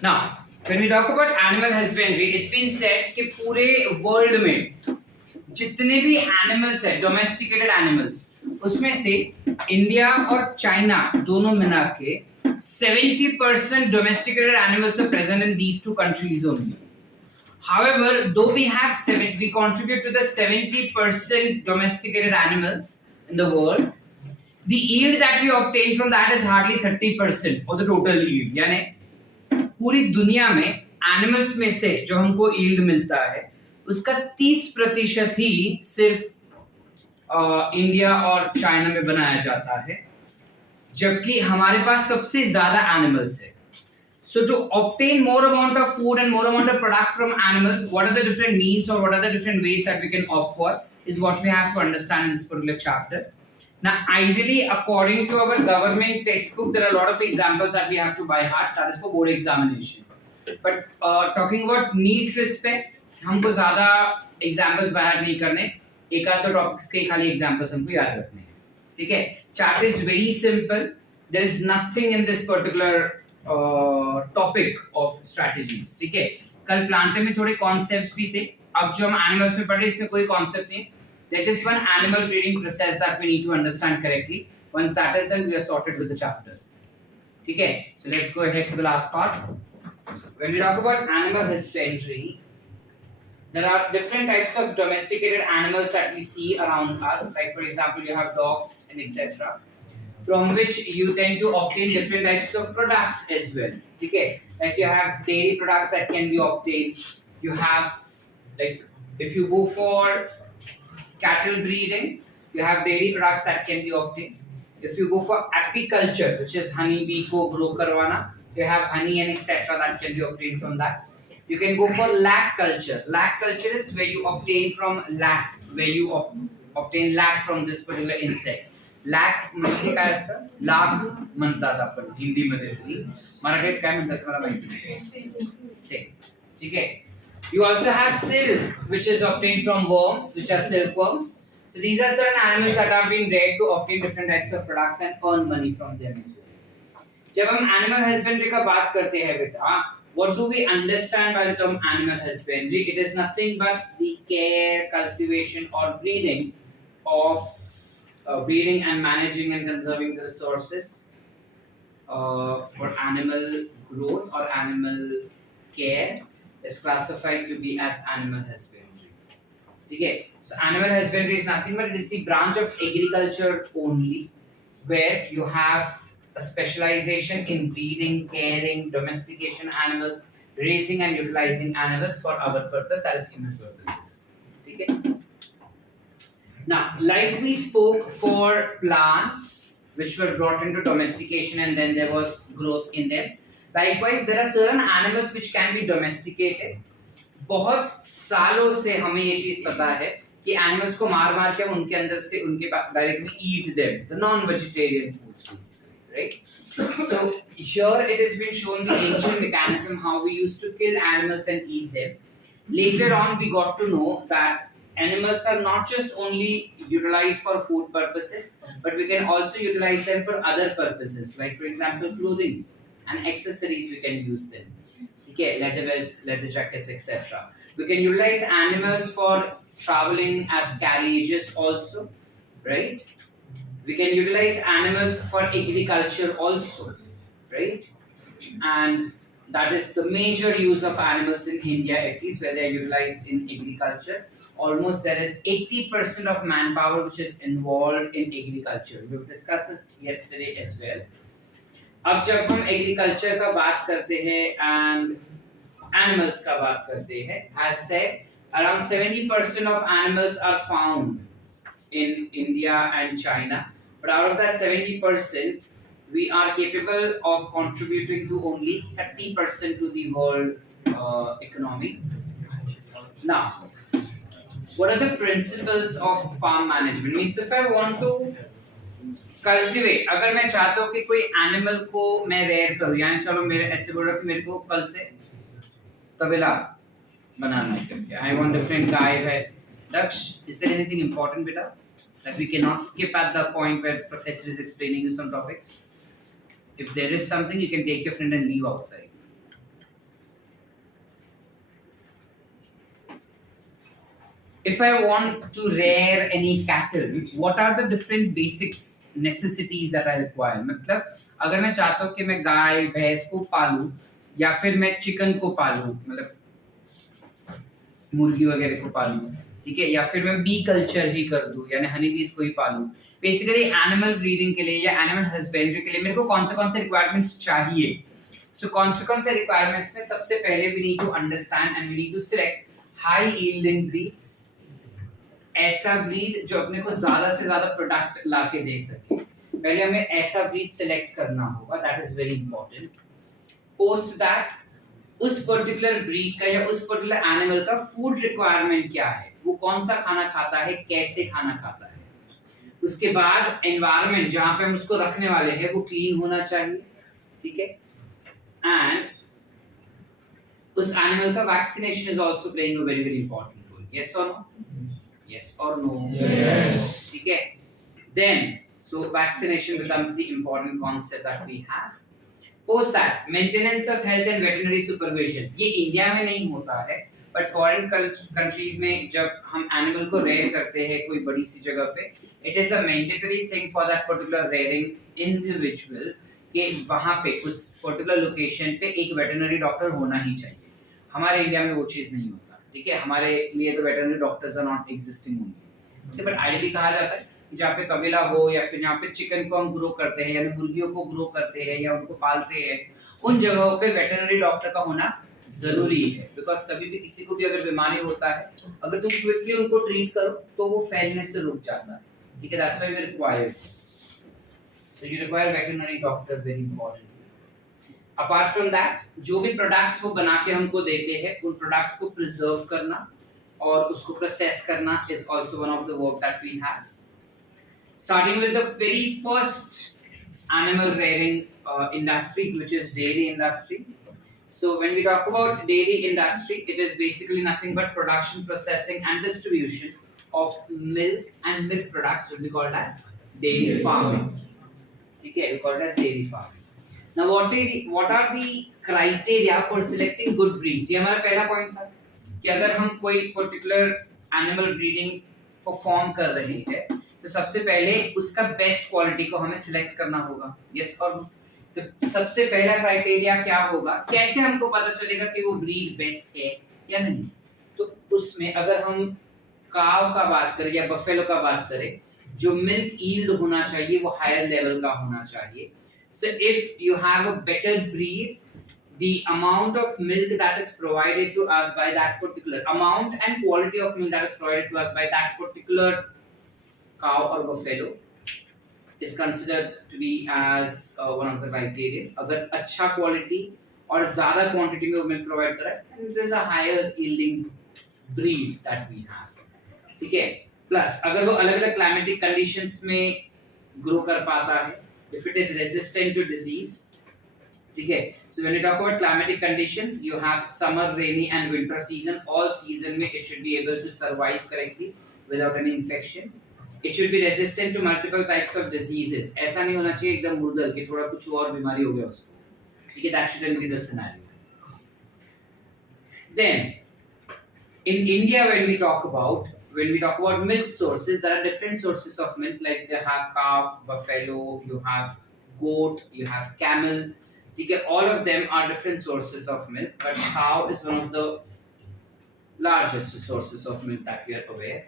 Now, when we talk about animal husbandry, it's been said कि पूरे world में जितने भी एनिमल्स है डोमेस्टिकेटेड एनिमल्स उसमें से इंडिया और चाइना दोनों मिला के 70% domesticated animals are present in these two countries only. However, though we contribute to the 70% domesticated animals in the world, the yield that we obtain from that is hardly 30% of the total yield. यानी पूरी दुनिया में animals में से जो हमको yield मिलता है उसका 30% ही सिर्फ इंडिया और चाइना में बनाया जाता है, जबकि हमारे पास सबसे ज्यादा एनिमल्स है. So to obtain more amount of food and more amount of product from animals, what are the different means or what are the different ways that we can opt for is what we have to understand in this particular chapter. Now, ideally, according to our government textbook, there are a lot of examples that we have to by heart. That is for board examination. But talking about need respect, हमको ज़्यादा examples by heart नहीं करने. एक आध तो topics के खाली examples हमको याद रखने हैं. ठीक है? Chapter is very simple. There is nothing in this particular topic of strategies. ठीक है? कल planter में थोड़े concepts भी थे. अब जो हम animals में पढ़ रहे हैं इसमें कोई concept नहीं. There's just one animal breeding process that we need to understand correctly. Once that is done, we are sorted with the chapter. Okay, so let's go ahead for the last part. When we talk about animal husbandry, there are different types of domesticated animals that we see around us. Like for example, you have dogs and etc. From which you tend to obtain different types of products as well. Okay, like you have dairy products that can be obtained. You have like if you go for cattle breeding, you have dairy products that can be obtained. If you go for apiculture, which is honey bee ko grow karwana, you have honey and etc. that can be obtained from that. You can go for lac culture. Lac culture is where you obtain from lac, where you obtain lac from this particular insect. Lakh म्हणजे काय असतं? लाख म्हणतात आपण हिंदी मध्ये तरी, मराठीत काय म्हणतात मला माहिती नाही. सेम. ठीक आहे. You also have silk, which is obtained from worms, which are silkworms. So these are certain animals that are being bred to obtain different types of products and earn money from them as well. जब हम animal husbandry का बात करते हैं बेटा, what do we understand by the term animal husbandry? It is nothing but the care, cultivation, or breeding of breeding and managing and conserving the resources for animal growth or animal care is classified to be as animal husbandry. Okay, so animal husbandry is nothing but it is the branch of agriculture only where you have a specialization in breeding, caring, domestication animals, raising and utilizing animals for our purpose, that is human purposes. Okay. Now, like we spoke for plants which were brought into domestication and then there was growth in them. Likewise, there are certain animals which can be domesticated. बहुत सालों से हमें ये चीज पता है कि animals को मार मार के उनके अंदर से उनके directly eat them the non vegetarian foods basically, right? So here it has been shown the ancient mechanism how we used to kill animals and eat them. Later on we got to know that animals are not just only utilized for food purposes, but we can also utilize them for other purposes, like for example clothing and accessories we can use them. Okay, leather belts, leather jackets, etc. We can utilize animals for traveling as carriages also, right? We can utilize animals for agriculture also, right? And that is the major use of animals in India, at least where they are utilized in agriculture. Almost there is 80% of manpower which is involved in agriculture. We've discussed this yesterday as well. अब जब हम agriculture का बात करते हैं and animals का बात करते हैं, as said, around 70% of animals are found in India and China, but out of that 70%, we are capable of contributing to only 30% to the world economy. Now, what are the principles of farm management? Means if I want to cultivate, अगर मैं चाहता हूँ कि कोई animal को मैं rare करूँ, यानी चलो मेरे ऐसे बोल रहा कि मेरे को कल से तबेला बनाना है, I want different guy, भैंस, Daksh, is there anything important beta that we cannot skip at the point where the professor is explaining you some topics? If there is something, you can take your friend and leave outside. if I want to rear any cattle, what are the different basics necessities that I require? मतलब अगर मैं चाहता हूँ कि मैं गाय भैंस को पालूं या फिर मैं चिकन को पालूं, मतलब मुर्गी वगैरह को पालूं, ठीक है, या फिर मैं बी कल्चर ही कर दूं यानी हनी बीज को ही पालूं, बेसिकली एनिमल ब्रीडिंग के लिए या एनिमल हस्बेंड्री के लिए मेरे को कौन से रिक्वायरमेंट्स चाहिए? सो कौन से रिक्वायरमेंट्स में सबसे पहले we need to understand and we need to select high yielding breeds, ऐसा ब्रीड जो अपने को ज्यादा से ज्यादा प्रोडक्ट लाके दे सके। पहले हमें ऐसा ब्रीड सिलेक्ट करना होगा, that is very important. Post that उस पर्टिकुलर ब्रीड का या उस पर्टिकुलर एनिमल का फूड रिक्वायरमेंट क्या है, वो कौन सा खाना खाता है, कैसे खाना खाता है। उसके बाद एनवायरनमेंट जहां पे हम उसको रखने वाले हैं वो क्लीन होना चाहिए, ठीक है, एंड उस एनिमल का vaccination is also playing a very very important role. Yes और no? Yes or no? Yes. ठीक है। Then, so vaccination becomes the important concept that we have. Post that, maintenance of health and veterinary supervision. ये India में नहीं होता है, but foreign countries में जब हम animal को rear करते हैं कोई बड़ी सी जगह पे, it is a mandatory thing for that particular rearing individual कि वहाँ पे उस particular location पे एक veterinary doctor होना ही चाहिए। हमारे इंडिया में वो चीज़ नहीं होता, ठीक है, हमारे लिए तो veterinary doctors are not existing only, but ideally कहा जाता है कि जहाँ पे तबेला हो या फिर जहाँ पे चिकन को हम ग्रो करते हैं यानी मुर्गियों को ग्रो करते हैं या उनको पालते हैं, उन जगहों पे वेटरनरी डॉक्टर का होना जरूरी है, बिकॉज कभी भी किसी को भी अगर बीमारी होता है, अगर तुम क्विकली उनको ट्रीट करो तो वो फैलने से रुक जाता है, ठीक है, that's why we require this, so you require veterinary doctor, very important. Apart from that, जो भी प्रोडक्ट्स वो बना के हमको देते हैं उन प्रोडक्ट्स को प्रिजर्व करना और उसको प्रोसेस करना is also one of the work that we have, starting with the very first animal rearing industry which is dairy industry. So when we talk about dairy industry, it is basically nothing but production, processing and distribution of milk and milk products will be called as dairy farming, okay, we call it as dairy farming. Now what are the criteria for selecting good breeds? ये हमारा पहला point था कि अगर हम कोई particular animal breeding perform कर रहे हैं तो सबसे पहले उसका बेस्ट क्वालिटी को हमें सिलेक्ट करना होगा। यस और तो सबसे पहला क्राइटेरिया क्या होगा, कैसे हमको पता चलेगा कि वो ब्रीड बेस्ट है या नहीं? तो उसमें अगर हम काव का बात करें या बफेलो का बात करें, जो मिल्क यील्ड होना चाहिए वो हायर लेवल का होना चाहिए। So if you have a better breed, the amount of milk that is provided to us by that particular amount and quality of milk that is provided to us by that particular cow or buffalo is considered to be as one of the criteria. अगर अच्छा quality और ज़्यादा quantity में वो milk provide कर रहा है, and it is a higher yielding breed that we have, ठीक है। Plus अगर वो अलग-अलग climatic conditions में grow कर पाता है, if it is resistant to disease, okay, so when we talk about climatic conditions, you have summer, rainy and winter season. All season mein it should be able to survive correctly without any infection. It should be resistant to multiple types of diseases. ऐसा नहीं होना चाहिए एकदम मुर्दल कि थोड़ा कुछ और बीमारी हो गया उसको, ठीक है, that shouldn't be the scenario. Then in India when we talk about milk sources, there are different sources of milk, like you have cow, buffalo, you have goat, you have camel, okay, all of them are different sources of milk, but cow is one of the largest sources of milk that we are aware.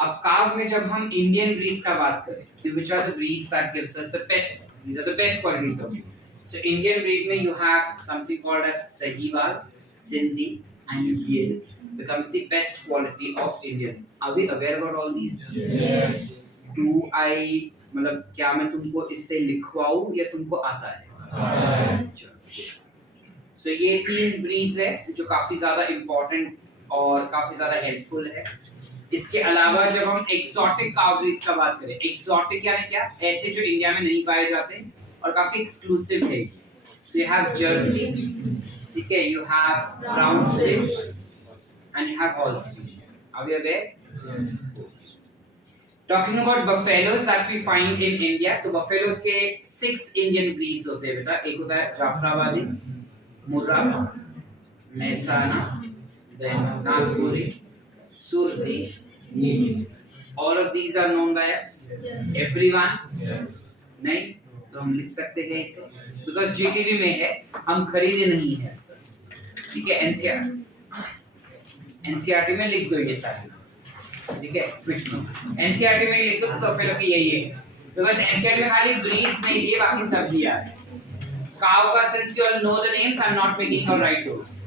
अब cow में जब हम Indian breeds का बात करें, which are the breeds that gives us the best, these are the best qualities of milk. So Indian breed में you have something called as Sahiwal, Sindhi and Ghil becomes the best quality of Indian. Are we aware about all these? Yes. Do I मतलब क्या मैं तुमको इससे लिखवाऊं या तुमको आता है? So ये तीन breeds है जो काफी ज़्यादा important और काफी ज़्यादा helpful है। इसके अलावा जब हम exotic cow breeds का बात करें, exotic यानी क्या? ऐसे जो इंडिया में नहीं पाए जाते और काफी exclusive है। So you have Jersey, ठीक है, you have Brown Swiss and you have Holstein. Are we aware? Talking about buffaloes that we find in India, तो buffaloes के 6 Indian breeds होते हैं बेटा। एक होता है जाफराबादी, मुर्रा, Mehsana, then Nagpuri, Surti All of these are known by us. Everyone. नहीं तो हम लिख सकते हैं इसे बिकॉज जीटीवी में है, हम खरीदे नहीं है। ठीक है, एनसीईआरटी में लिख दो ये सारे, ठीक है, एनसीईआरटी में लिख दो तो फिर यही है बिकॉज एनसीईआरटी में खाली ब्रीड्स नहीं दिए, बाकी सब दिया है। काउ का since you all know the names, I am not making और राइट दोस।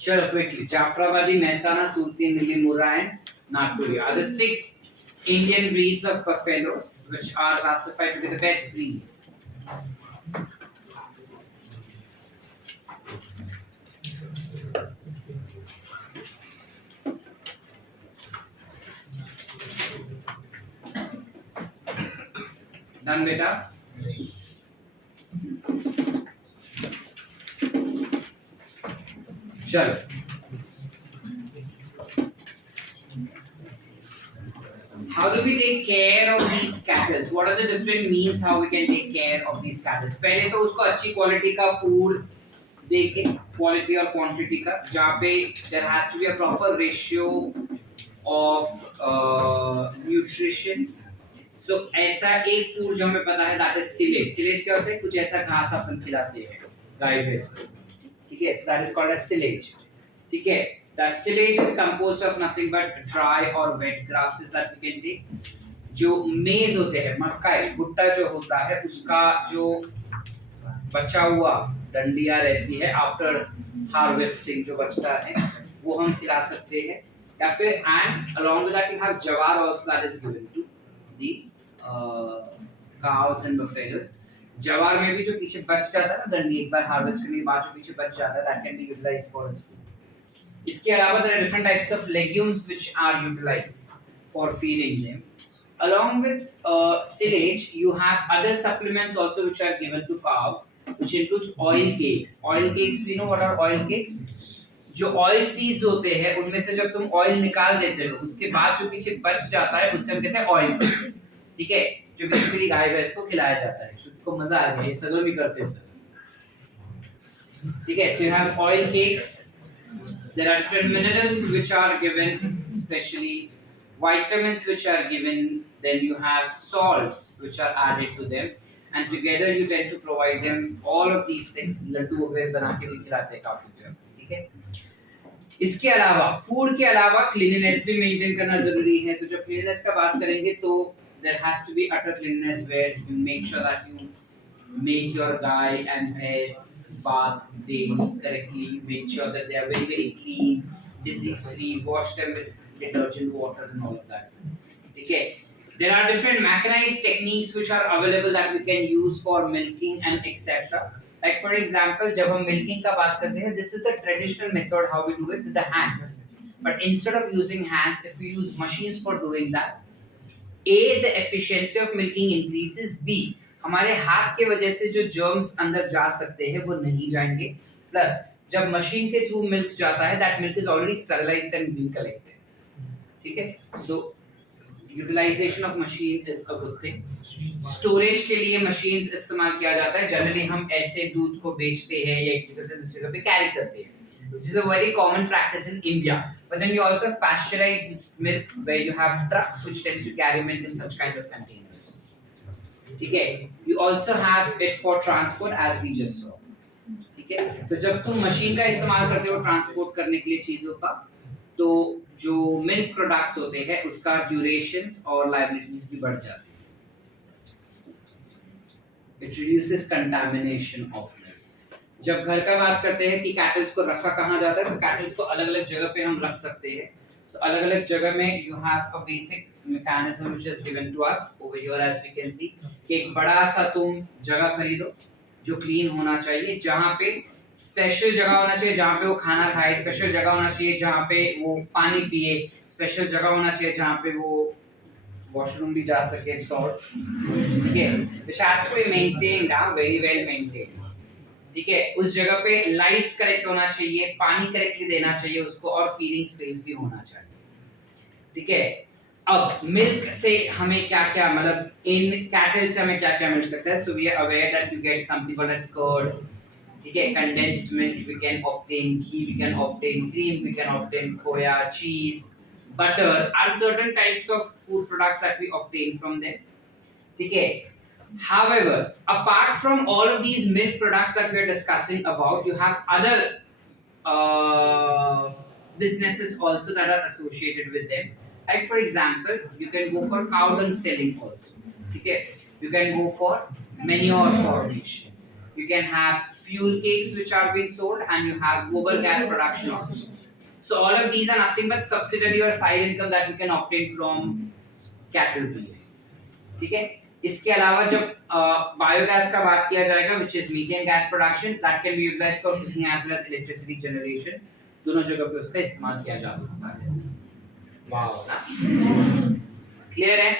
चलो क्विकली, जाफराबादी, मेहसाना, सूरती, नीली, मुर्रा and Nagpuri are the 6 Indian breeds of buffaloes which are classified to be the best breeds. Done beta? चलो how do we take care of these cattle? What are the different means how we can take care of these cattle? पहले तो उसको अच्छी quality का food देके, quality और quantity का, जहाँ पे there has to be a proper ratio of nutritions. So ऐसा एक फूड जो हमें पता है that is silage. Silage क्या होता है? कुछ ऐसा घास आप हम खिलाते हैं गाय भैंस को, ठीक है, so that is called as silage. ठीक है, that silage is composed of nothing but dry or wet grasses that we can take. जो मेज होते हैं, मक्का, भुट्टा जो होता है, उसका जो बचा हुआ डंडियां रहती है आफ्टर हार्वेस्टिंग जो बचता है वो हम खिला सकते हैं, या फिर and along with that you have jawar also that is given to the cows and buffaloes. जवार में भी जो पीछे बच जाता है ना डंडी, एक बार हार्वेस्ट करने के बाद जो पीछे बच जाता है, that can be utilized for its food. इसके अलावा there are different types of legumes which are utilized for feeding them. Along with silage, you have other supplements also which are given to cows, which includes oil cakes. Oil cakes, we know what are oil cakes? जो oil seeds होते हैं उनमें से जब तुम oil निकाल देते हो, उसके बाद जो पीछे बच जाता है उससे हम कहते हैं oil cakes. ठीक है, जो बेसिकली गाय भैंस को खिलाया जाता है। को मजा आ गया, ये सगल भी करते हैं सर, ठीक है। So you have oil cakes. There are different minerals which are given, especially vitamins which are given. Then you have salts which are added to them, and together you tend to provide them all of these things. Laddu वगैरह बना के भी खिलाते हैं काफी जगह, ठीक है। इसके अलावा फूड के अलावा क्लीननेस भी मेंटेन करना जरूरी है। तो जब क्लीननेस का बात करेंगे तो there has to be utter cleanliness where you make sure that you make your guy and bhais bath daily correctly, make sure that they are very very clean, disease free, wash them with detergent water and all of that. Okay, there are different mechanized techniques which are available that we can use for milking and etc. Like for example, जब हम milking का बात करते हैं, this is the traditional method how we do it with the hands, but instead of using hands, if we use machines for doing that, A, the efficiency of milking increases. B, हमारे हाथ के वजह से जो germs अंदर जा सकते हैं वो नहीं जाएंगे। प्लस जब मशीन के थ्रू मिल्क जाता है, that milk is already sterilized and being collected. ठीक है, so utilization of machine is a good thing. Storage के लिए machines इस्तेमाल किया जाता है। जनरली हम ऐसे दूध को बेचते हैं या एक जगह से दूसरी जगह पे कैरी करते हैं, which is a very common practice in India. But then you also have pasteurized milk where you have trucks which tends to carry milk in such kind of containers. Okay, you also have it for transport as we just saw. ठीक है, तो जब तुम machine का इस्तेमाल करते हो transport करने के लिए चीजों का, तो जो मिल्क प्रोडक्ट्स होते हैं उसका ड्यूरेशंस और लायबिलिटीज भी बढ़ जाती है। It reduces contamination of milk. जब घर का बात करते हैं कि कैटल्स को रखा कहाँ जाता है, तो कैटल्स को अलग अलग जगह पे हम रख सकते हैं। So अलग अलग जगह में you have a basic mechanism which is given to us over here as we can see कि एक बड़ा सा तुम जगह खरीदो जो क्लीन होना चाहिए, जहाँ पे स्पेशल जगह होना चाहिए जहाँ पे वो खाना खाए, स्पेशल जगह होना चाहिए जहाँ पे वो पानी पिए, स्पेशल जगह होना चाहिए जहाँ पे वो वॉशरूम भी जा सके, ठीक है, which has to be maintained, very well maintained. ठीक है, उस जगह पे लाइट्स करेक्ट होना चाहिए, पानी करेक्टली देना चाहिए उसको, और फीडिंग स्पेस भी होना चाहिए। ठीक है, अब मिल्क से हमें क्या क्या, मतलब इन कैटल से हमें क्या क्या मिल सकता है? So we are aware that you get something called as curd, ठीक है, condensed milk, we can obtain ghee, we can obtain cream, we can obtain khoya, cheese, butter are certain types of food products that we obtain from them. ठीक है, however, apart from all of these milk products that we are discussing about, you have other businesses also that are associated with them. Like for example, you can go for cow dung selling also. Okay, you can go for manure formation. You can have fuel cakes which are being sold, and you have gobar gas production also. So all of these are nothing but subsidiary or side income that you can obtain from cattle breeding. ठीक है, इसके अलावा जब biogas का बात किया जाएगा, which is methane gas production, that can be utilized for cooking as well as electricity generation. दोनों जगह पे उसका इस्तेमाल किया जा सकता है। वाओ, क्लियर है?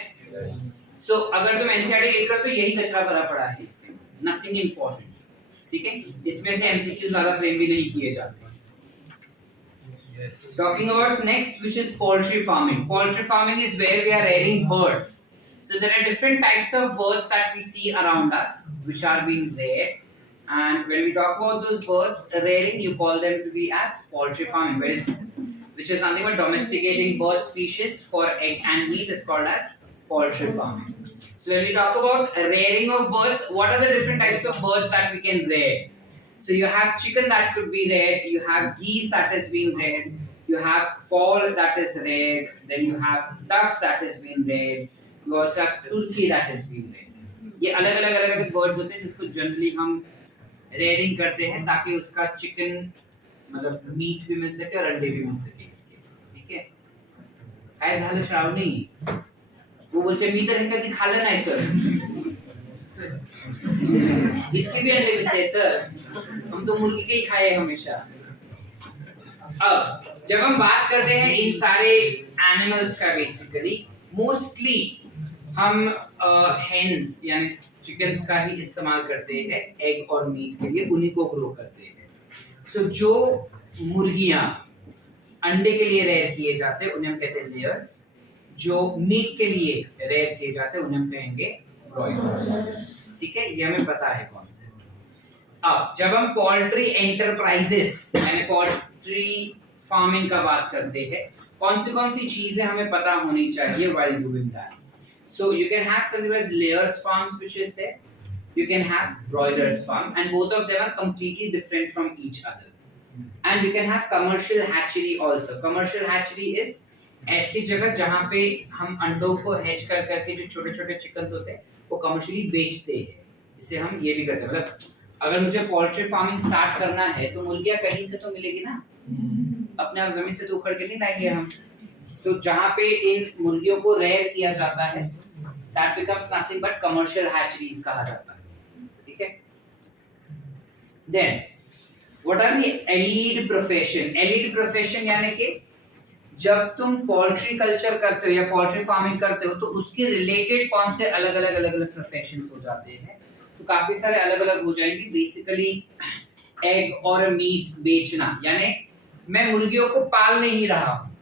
सो अगर तुम एनसीईआरटी रीड कर तो यही कचरा भरा पड़ा है इसमें, नथिंग इंपॉर्टेंट। ठीक है, इसमें से एमसीक्यू ज्यादा फ्रेम भी नहीं किए जाते। Talking about next, which is poultry farming. Poultry farming is where we are rearing birds. So there are different types of birds that we see around us, which are being reared. And when we talk about those birds rearing, you call them to be as poultry farming, which is something about domesticating bird species for egg and meat is called as poultry farming. So when we talk about rearing of birds, what are the different types of birds that we can rear? So you have chicken that could be reared, you have geese that is being reared, you have fowl that is reared, then you have ducks that is being reared, you also have turkey that is being reared. ये अलग-अलग birds होते हैं जिसको generally हम rearing करते हैं ताकि उसका चिकन मतलब मीट भी मिल सके और अंडे भी मिल सके इसके। ठीक है, काय झालं श्रावणी? वो बोलते मी तर हे कधी खाल्लं नाही सर। इसके भी अंडे मिलते हैं सर, हम तो मुर्गी के ही खाए हमेशा। अब जब हम बात करते हैं इन सारे एनिमल्स का, बेसिकली मोस्टली हम हेन्स यानी चिकन्स का ही इस्तेमाल करते हैं एग और मीट के लिए, उन्हीं को ग्रो करते हैं। सो जो मुर्गियां अंडे के लिए रेयर किए जाते हैं उन्हें हम कहते हैं लेयर्स, जो मीट के लिए रेयर किए जाते हैं उन्हें हम कहेंगे ब्रॉयलर्स। ठीक है, ये हमें पता है कौन से। अब जब हम पोल्ट्री एंटरप्राइजेस यानी पोल्ट्री फार्मिंग का बात करते हैं, कौन सी चीजें हमें पता होनी चाहिए while doing that? So you can have something as layers farms which is there, you can have broilers farm, and both of them are completely different from each other. And you can have commercial hatchery also. Commercial hatchery is ऐसी जगह जहाँ पे हम अंडों को hatch कर करके जो छोटे छोटे चिकन्स होते हैं वो कमर्शियली बेचते हैं। इसे हम ये भी करते हैं, मतलब अगर मुझे पोल्ट्री फार्मिंग स्टार्ट करना है तो मुर्गियाँ कहीं से तो मिलेगी ना, अपने आप जमीन से तो उखड़ के नहीं लाएंगे हम। तो जहाँ पे इन मुर्गियों को रेयर किया जाता है that becomes nothing but commercial hatcheries कहा जाता है। ठीक है, then what are the allied profession? Allied profession यानी कि जब तुम पोल्ट्री कल्चर करते हो या पोल्ट्री फार्मिंग करते हो तो उसके रिलेटेड कौन से अलग अलग प्रोफेशंस हो जाते हैं, तो काफी सारे अलग अलग हो जाएंगे। बेसिकली एग और मीट बेचना, यानी मैं मुर्गियों को पाल नहीं रहा हूँ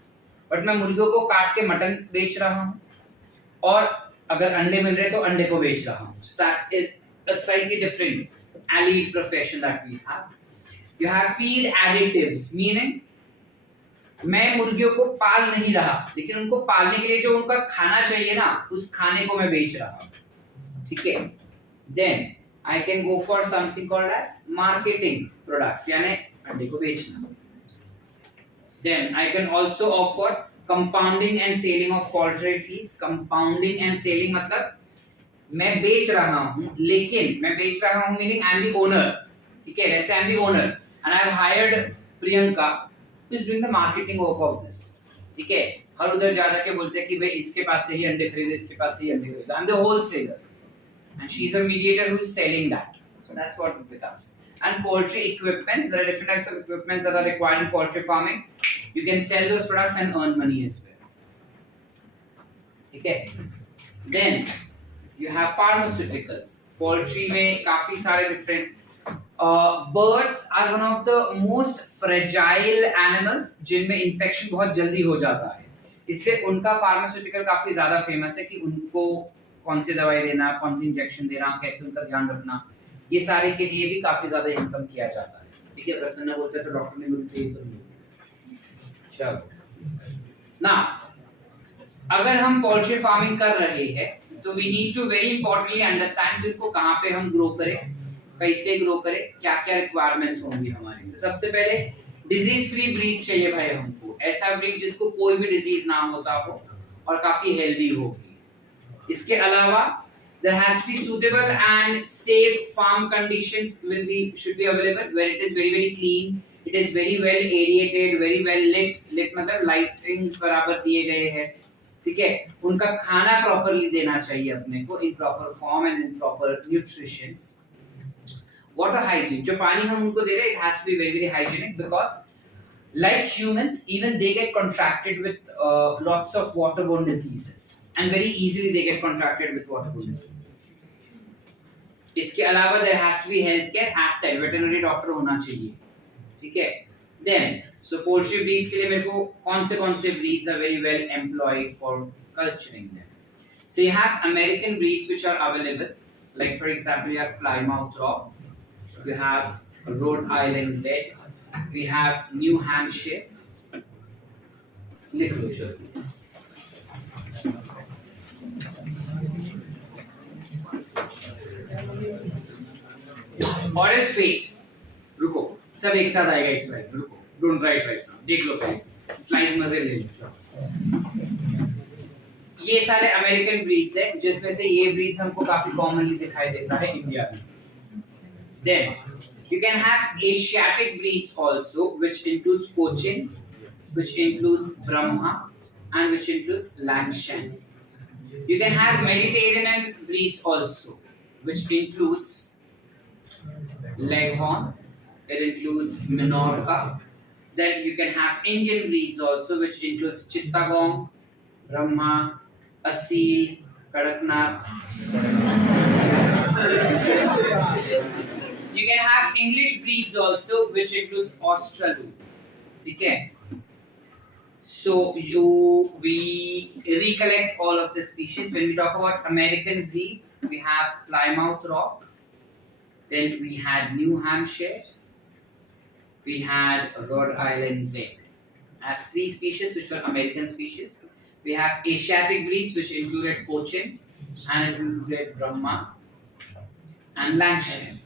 बट मैं मुर्गियों को काट के मटन बेच रहा हूँ, और अगर अंडे मिल रहे तो अंडे को बेच रहा हूँ। So that is a slightly different allied profession that we have. You have feed additives, meaning मैं मुर्गियों को पाल नहीं रहा लेकिन उनको पालने के लिए जो उनका खाना चाहिए ना उस खाने को मैं बेच रहा हूँ। ठीक है, then I can go for something called as marketing products, यानी अंडे को बेचना। Then I can also offer compounding and selling of poultry fees. Compounding and selling मतलब मैं बेच रहा हूँ, लेकिन मैं बेच रहा हूँ meaning I am the owner. ठीक है, let's say I am the owner and I have hired Priyanka who is doing the marketing work of this. ठीक है, हर उधर जा के बोलते हैं कि भाई इसके पास से ही अंडे खरीदो, इसके पास से ही अंडे खरीदो। I am the wholesaler and she is a mediator who is selling that. So that's what it becomes. And poultry equipments, there are different types of equipments that are required in poultry farming. You can sell those products and earn money as well. Okay. Then you have pharmaceuticals. Poultry में काफी सारे different birds are one of the most fragile animals जिनमें infection बहुत जल्दी हो जाता है, इसलिए उनका फार्मास्यूटिकल काफी ज्यादा फेमस है कि उनको कौन सी दवाई देना, कौन सी इंजेक्शन देना, कैसे उनका ध्यान रखना, ये सारे के लिए भी काफी ज्यादा इनकम किया जाता है। ठीक है, प्रसन्न बोलते हैं तो डॉक्टर ने बोलते ये तो चलो ना। अगर हम पोल्ट्री फार्मिंग कर रहे हैं तो we need to very importantly understand कि उनको कहाँ पे हम ग्रो करें, कैसे ग्रो करें, क्या क्या रिक्वायरमेंट्स होंगी हमारी। तो सबसे पहले डिजीज फ्री ब्रीड चाहिए भाई हमको, ऐसा ब्रीड जिसको कोई भी डिजीज ना होता हो और काफी हेल्दी होगी। इसके अलावा there has to be suitable and safe farm conditions should be available where it is very clean, it is very well aerated, very well lit मतलब lightings बराबर दिए गए हैं। ठीक है, उनका खाना प्रॉपरली देना चाहिए अपने को in proper form and in proper nutritions. Water hygiene, जो पानी हम उनको दे रहे हैं it has to be very hygienic because like humans even they get contracted with lots of waterborne diseases and very easily they get contracted with waterborne diseases. इसके अलावा there has to be healthcare, as said veterinary doctor होना चाहिए। ठीक है, then so poultry breeds के लिए मेरे को कौन से breeds are very well employed for culturing them. So you have American breeds which are available, like for example you have Plymouth Rock, you have Rhode Island Red, we have New Hampshire. Literature. Or else wait. रुको, सब एक साथ आएगा एक slide. रुको, don't write right now, देख लो पहले slide मजे ले लो। ये सारे अमेरिकन ब्रीड्स है जिसमें से ये ब्रीड्स हमको काफी कॉमनली दिखाई देता है इंडिया में। Then you can have Asiatic breeds also, which includes Cochin, which includes Brahma, and which includes Langshan. You can have Mediterranean breeds also, which includes Leghorn, it includes Minorca. Then you can have Indian breeds also, which includes Chittagong, Brahma, Asil, Kadaknath. You can have English breeds also, which includes Australoo. Okay. So we recollect all of the species. When we talk about American breeds, we have Plymouth Rock. Then we had New Hampshire. We had Rhode Island Red. As 3 species which were American species. We have Asiatic breeds which included Cochin and it included Brahma and Langshan.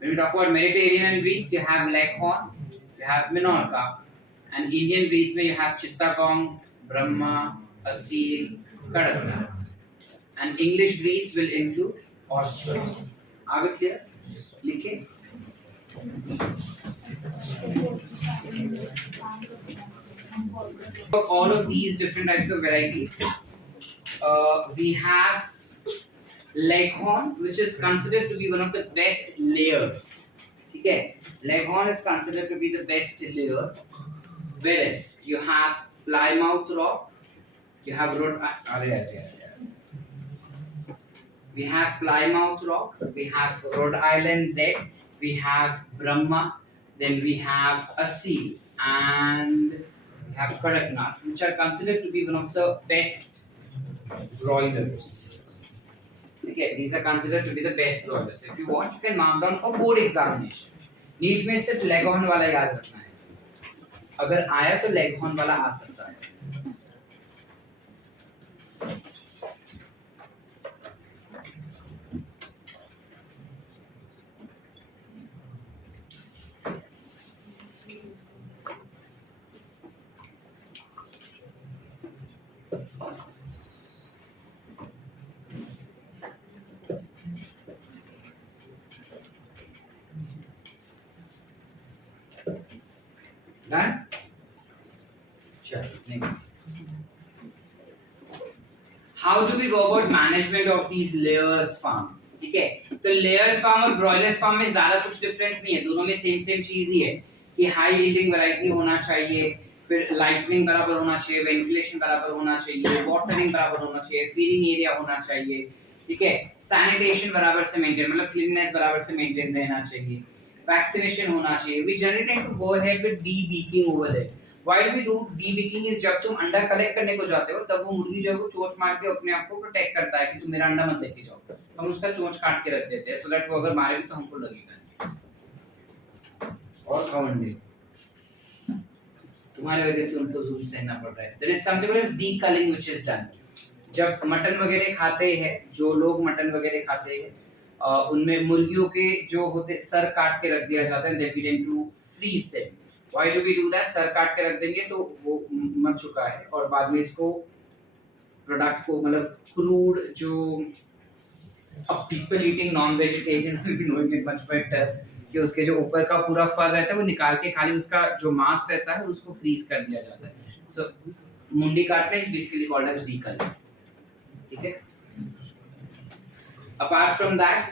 When we talk about Mediterranean breeds, you have Leghorn, you have Minorca, and Indian breeds where you have Chittagong, Brahma, Asil, Kadaknath. And English breeds will include Australian. Are we clear? लिखे? All of these different types of varieties, we have Leghorn, which is considered to be one of the best layers. Okay, Leghorn is considered to be the best layer. Whereas you have Plymouth Rock, you have we have Plymouth Rock, we have Rhode Island Red, we have Brahma, then we have Asil, and we have Kadaknath, which are considered to be one of the best broilers. Okay, these are considered to be the best broilers. If you want, you can mark down for board examination. NEET में सिर्फ Leghorn वाला याद रखना है, अगर आया तो Leghorn वाला आ सकता है। Done? Sure. Next. How do we go about management of these layers farm? ठीक है, तो layers farm और broilers farm में ज़्यादा कुछ difference नहीं है, दोनों में same चीज़ ही है कि high yielding variety होना चाहिए, फिर lighting बराबर होना चाहिए, ventilation बराबर होना चाहिए, watering बराबर होना चाहिए, feeding area होना चाहिए। ठीक है, सैनिटेशन बराबर से मेंटेन, मतलब क्लीननेस बराबर से मेंटेन रहना चाहिए, वैक्सीनेशन होना चाहिए. We generally tend to go ahead with debeaking over there. Why do we do debeaking? Is जब तुम अंडा कलेक्ट करने को जाते हो तब वो मुर्गी जो है वो चोंच मार के अपने आप को प्रोटेक्ट करता है कि तुम मेरा अंडा मत लेके जाओ. हम उसका चोंच काट के रख देते हैं सो दैट वो अगर मारे भी तो हमको लगेगा. और खाओ अंडे, तुम्हारे वजह से उनको जुल्म सहना पड़ रहा है. There is something called deculling which is done. जब मटन वगैरह खाते हैं, जो लोग मटन वगैरह खाते हैं, उनमें मुर्गियों के जो होते सर काट के रख दिया जाता है. Then we tend to freeze them. Why do we do that? Sir काट के रख देंगे तो वो मर चुका है और बाद में इसको प्रोडक्ट को, मतलब क्रूड, जो अब people eating non vegetarian will be knowing it much better कि उसके जो ऊपर का पूरा फर रहता है वो निकाल के खाली उसका जो मांस रहता है उसको फ्रीज कर दिया जाता है. सो मुंडी काटना इज बेसिकली कॉल्ड एज डीकलिंग. ठीक है. Apart from that,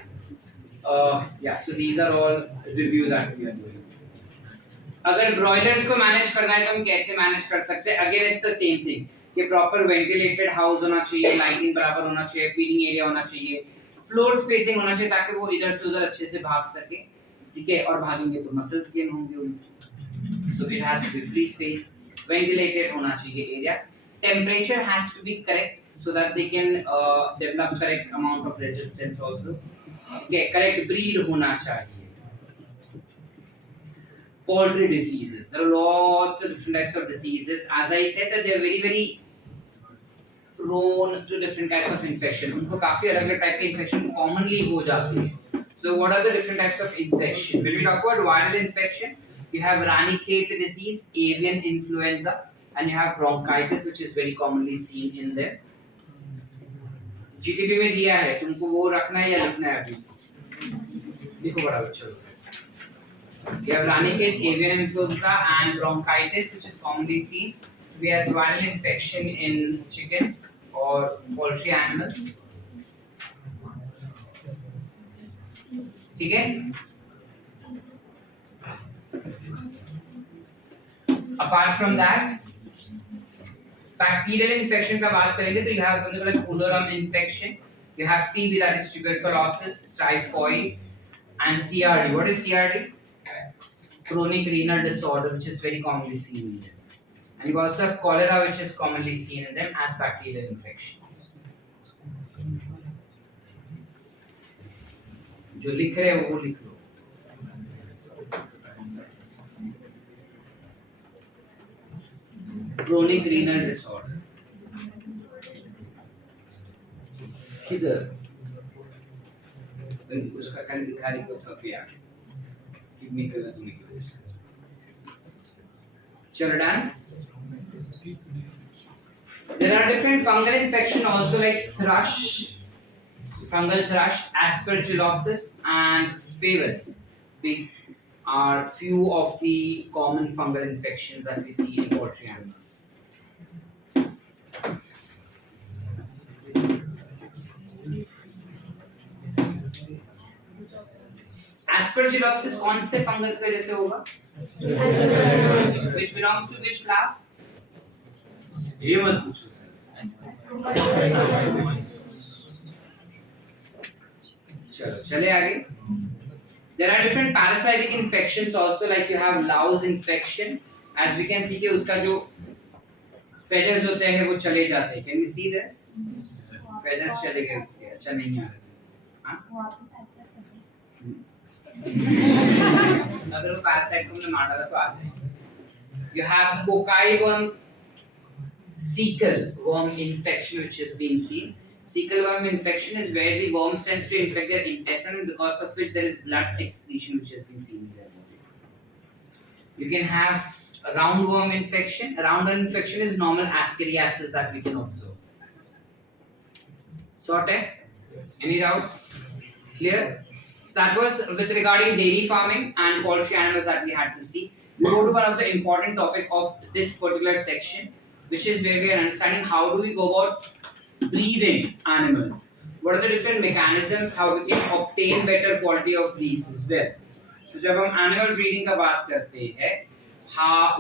so these are all review that we are doing. अगर ब्रॉयलर्स को मैनेज करना है तो हम कैसे मैनेज कर सकते हैं? Again it's the same thing कि प्रॉपर वेंटिलेटेड हाउस होना चाहिए, लाइटिंग बराबर होना चाहिए, फीडिंग एरिया होना चाहिए, फ्लोर स्पेसिंग होना चाहिए ताकि वो इधर से उधर अच्छे से भाग सके. ठीक है, और भागेंगे तो मसल्स गेन होंगे उनके. So it has to be free space, ventilated होना चाहिए area, temperature has to be correct so that they can develop correct amount of resistance also. Okay, correct breed hona chahiye. Poultry diseases, there are lots of different types of diseases. As I said that they are very very prone to different types of infection. उनको काफी अलग अलग type के infection commonly हो जाते हैं. So what are the different types of infection? When we talk about viral infection, you have Ranicate disease, avian influenza, and you have bronchitis which is very commonly seen in them. GTP में दिया है, तुमको वो रखना है या लिखना है? अभी देखो बड़ा बच्चों. We have Ranicate, avian influenza and bronchitis which is commonly seen. We have viral infection in chickens or poultry animals. ठीक है. Apart from that, bacterial infection का बात करेंगे तो you have something called cholera infection, you have TB that is tuberculosis, typhoid and CRD. What is CRD? Chronic renal disorder which is very commonly seen in them. And you also have cholera which is commonly seen in them as bacterial infections. जो लिख रहे हो वो लिख लो. Chronic renal disorder. किधर? उसका कहीं दिखा रही हो तो क्या? कितनी गलत होने की वजह से. चलो done. There are different fungal infection also like thrush, fungal thrush, aspergillosis and Favus. Are few of the common fungal infections that we see in poultry animals. Aspergillosis कौन से फंगस की वजह से होगा? Which belongs to which class? ये मत पूछो sir. चलो चले आगे. There are different parasitic infections also, like you have louse infection. As we can see कि उसका जो feathers होते हैं वो चले जाते हैं. Can we see this? Feathers चले गए उसके. अच्छा नहीं आ रहे. हाँ? अगर वो parasite को हमने मार डाला तो आ जाएंगे. You have cocci worm, cecal worm infection which is being seen. Cecal worm infection is where the worms tends to infect their intestine and because of it there is blood excretion which has been seen in their body. You can have a roundworm infection. A roundworm infection is normal ascariasis that we can observe. Sorted? Any doubts? Clear? So that was with regarding dairy farming and poultry animals that we had to see. We go to one of the important topic of this particular section, which is where we are understanding how do we go about breeding animals. What are the different mechanisms how we can obtain better quality of breeds as well. So जब हम animal breeding का बात करते हैं,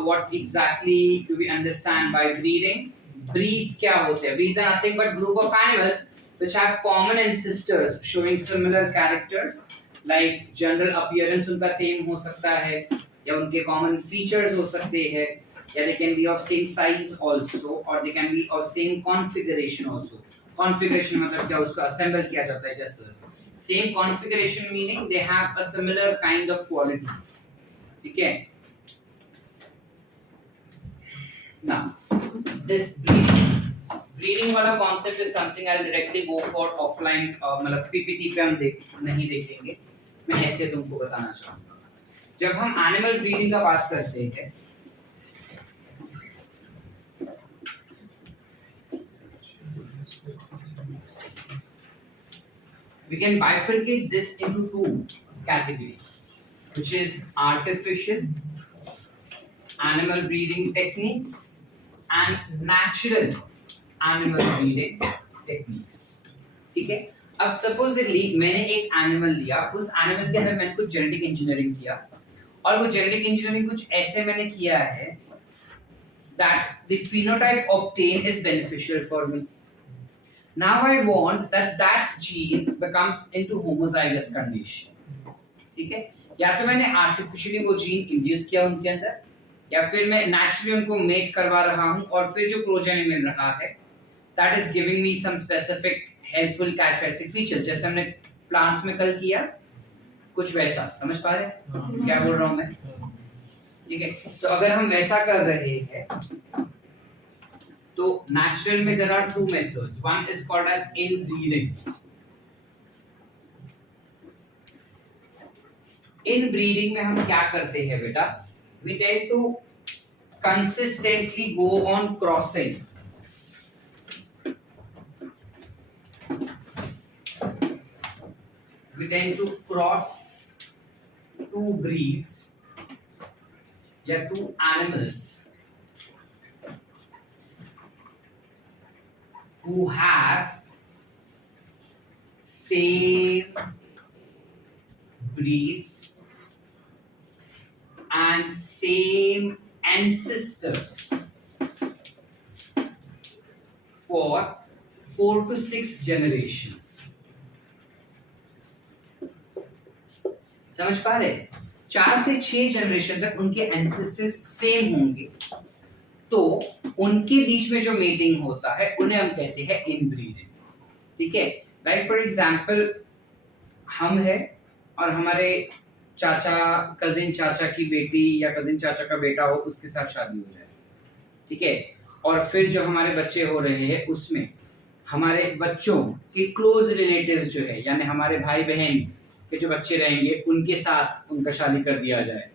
what exactly do we understand by breeding? Breeds क्या होते हैं? Breeds are nothing but group of animals which have common ancestors showing similar characters, like general appearance उनका same हो सकता है, या उनके common features हो सकते हैं, या they can be of same size also, or they can be of same configuration also. Configuration मतलब क्या, उसको assemble किया जाता है जैसे. Same configuration meaning they have a similar kind of qualities. ठीक है? Now, this breeding वाला concept is something I'll directly go for offline, मतलब PPT पे हम नहीं देखेंगे, मैं ऐसे तुमको बताना चाहूँगा. जब हम animal breeding का बात करते हैं, we can bifurcate this into two categories, which is artificial animal breeding techniques and natural animal breeding techniques. ठीक है? अब supposedly मैंने एक animal लिया, उस animal के अंदर मैंने कुछ genetic engineering किया, और वो genetic engineering कुछ ऐसे मैंने किया है that the phenotype obtained is beneficial for me. Now I want that gene becomes into homozygous condition. ठीक है? या तो मैंने artificially वो gene induce किया उनके अंदर, या फिर मैं naturally उनको mate करवा रहा हूँ, और फिर जो progeny मिल रहा है that is giving me some specific helpful characteristic features, जैसे हमने plants में कल किया, कुछ वैसा. समझ पा रहे हैं क्या बोल रहा हूँ मैं? ठीक है? तो अगर हम वैसा कर रहे हैं, तो natural में there are two methods. One is called as inbreeding. Inbreeding में हम क्या करते हैं बेटा? We tend to consistently go on crossing. We tend to cross two breeds, या two animals who have same breeds and same ancestors for 4 to 6 generations. समझ पा रहे? 4 से 6 जनरेशन तक उनके एंसेस्टर्स सेम होंगे, तो उनके बीच में जो मेटिंग होता है उन्हें हम कहते हैं इनब्रीडिंग. ठीक है? लाइक फॉर एग्जांपल, हम है और हमारे चाचा, कजिन चाचा की बेटी या कजिन चाचा का बेटा हो, उसके साथ शादी हो जाए. ठीक है? और फिर जो हमारे बच्चे हो रहे हैं उसमें हमारे बच्चों के क्लोज रिलेटिव्स जो है, यानी हमारे भाई बहन के जो बच्चे रहेंगे उनके साथ उनका शादी कर दिया जाए.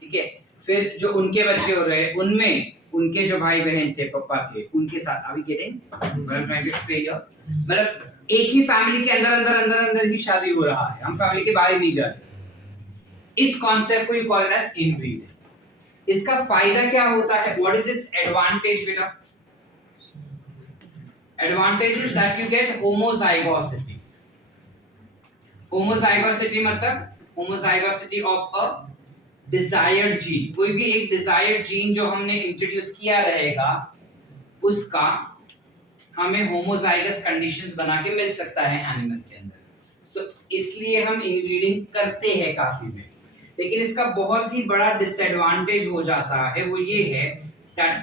ठीक है? फिर जो उनके बच्चे हो रहे हैं उनमें उनके जो भाई बहन थे पापा के, उनके साथ अभी गेटिंग मतलब एक ही फैमिली के अंदर ही शादी हो रहा है, हम फैमिली के बारे में नहीं जा रहे. इस कॉन्सेप्ट को you call it as inbreeding. इसका फायदा क्या होता है? व्हाट इज इट्स एडवांटेज बेटा? Advantage is that you get homozygosity. Homozygosity मतलब homozygosity of a desired gene. कोई भी एक डिजायर्ड जीन जो हमने इंट्रोड्यूस किया रहेगा, उसका हमें होमोजाइगस कंडीशंस बना के मिल सकता है एनिमल के अंदर. सो इसलिए हम इनब्रीडिंग करते हैं काफी में. लेकिन इसका बहुत ही बड़ा डिसएडवांटेज हो जाता है, वो ये है that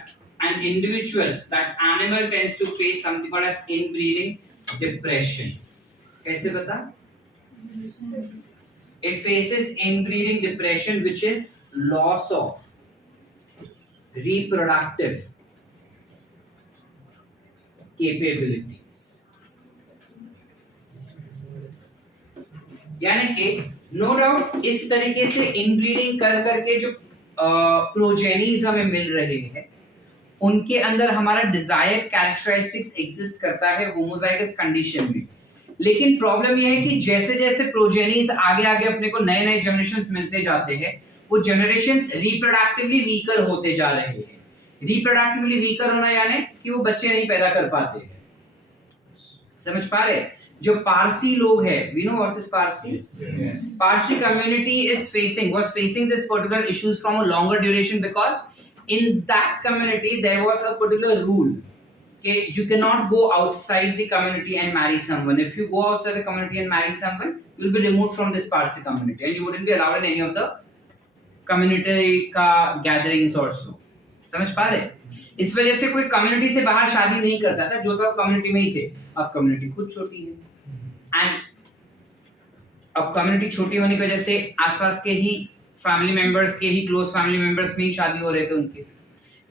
an individual, that animal tends to face something called as inbreeding depression. कैसे बता? It faces inbreeding depression, which is loss of reproductive capabilities. यानी कि नो डाउट इस तरीके से इनब्रीडिंग कर करके जो प्रोजेनीज हमें मिल रहे हैं, उनके अंदर हमारा डिजायर्ड कैरेक्टरिस्टिक्स एग्जिस्ट करता है होमोजाइगस कंडीशन में. लेकिन प्रॉब्लम यह है कि जैसे जैसे प्रोजेनीज आगे आगे अपने को नए नए जनरेशंस मिलते जाते हैं, वो जनरेशंस रिप्रोडक्टिवली वीकर होते जा रहे हैं. रिप्रोडक्टिवली वीकर होना यानी कि वो बच्चे नहीं पैदा कर पाते हैं. समझ पा रहे? जो पारसी लोग हैं, we know what is Parsi? Yes. Parsi community was facing this particular issues from a longer duration, because in that community there was a particular rule कि you cannot go outside the community and marry someone. If you go outside the community and marry someone, you will be removed from this Parsi community and you wouldn't be allowed in any of the community का gatherings also. समझ पा रहे? इस वजह से कोई community से बाहर शादी नहीं करता था, जो तो कम्युनिटी में ही थे. अब कम्युनिटी खुद छोटी है एंड अब कम्युनिटी छोटी होने की वजह से आसपास के ही फैमिली मेंबर्स के ही क्लोज फैमिली मेंबर्स में ही शादी हो रहे थे उनके,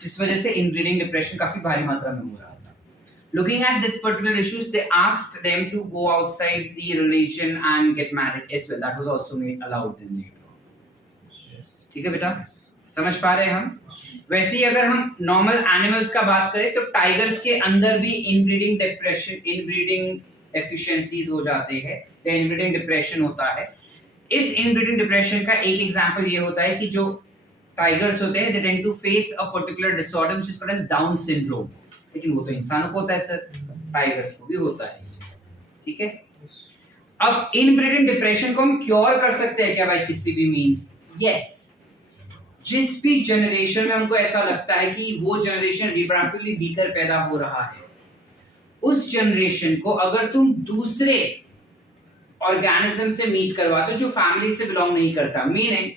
जिस वजह से इनब्रीडिंग डिप्रेशन काफी भारी मात्रा में हो रहा था. Looking at this particular issues, they asked them to go outside the religion and get married as well. That was also made allowed in the law. ठीक है बेटा, समझ पा रहे हैं हम? वैसे ही अगर हम नॉर्मल एनिमल्स का बात करें तो टाइगर्स के अंदर भी इनब्रीडिंग डिप्रेशन, इनब्रीडिंग एफिशिएंसीज हो जाते हैं या इनब्रीडिंग डिप्रेशन होता है. इस इनब्रीडिंग डिप्रेशन का एक एग्जांपल ये होता है कि जो टाइगर्स होते हैं, they tend to face a particular disorder which is called as Down syndrome. लेकिन वो तो इंसानों को होता है सर, टाइगर्स को भी होता है. ठीक है, अब इनब्रीडिंग डिप्रेशन को हम क्योर कर सकते हैं क्या भाई किसी भी मींस? यस. जिस भी जनरेशन में हमको ऐसा लगता है कि वो जनरेशन रिप्रोडक्टिवली वीकर पैदा हो रहा है, उस जनरेशन को अगर तुम दूसरे ऑर्गेनिज्म से मीट करवा दो जो फैमिली से बिलोंग नहीं करता, meaning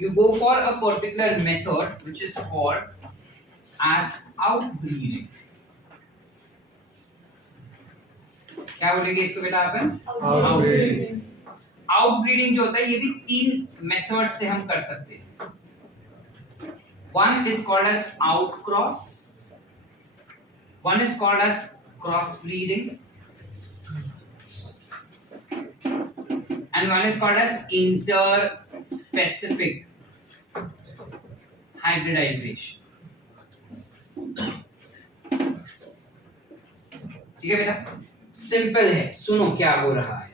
you go for a particular method which is called as outbreeding. क्या बोलेंगे इसको बेटा आप? Outbreeding. Outbreeding जो होता है ये भी 3 मेथड से हम कर सकते हैं. One is called as outcross, one is called as crossbreeding, and one is called as interspecific hybridization. ठीक है बेटा, सिंपल है, सुनो क्या हो रहा है.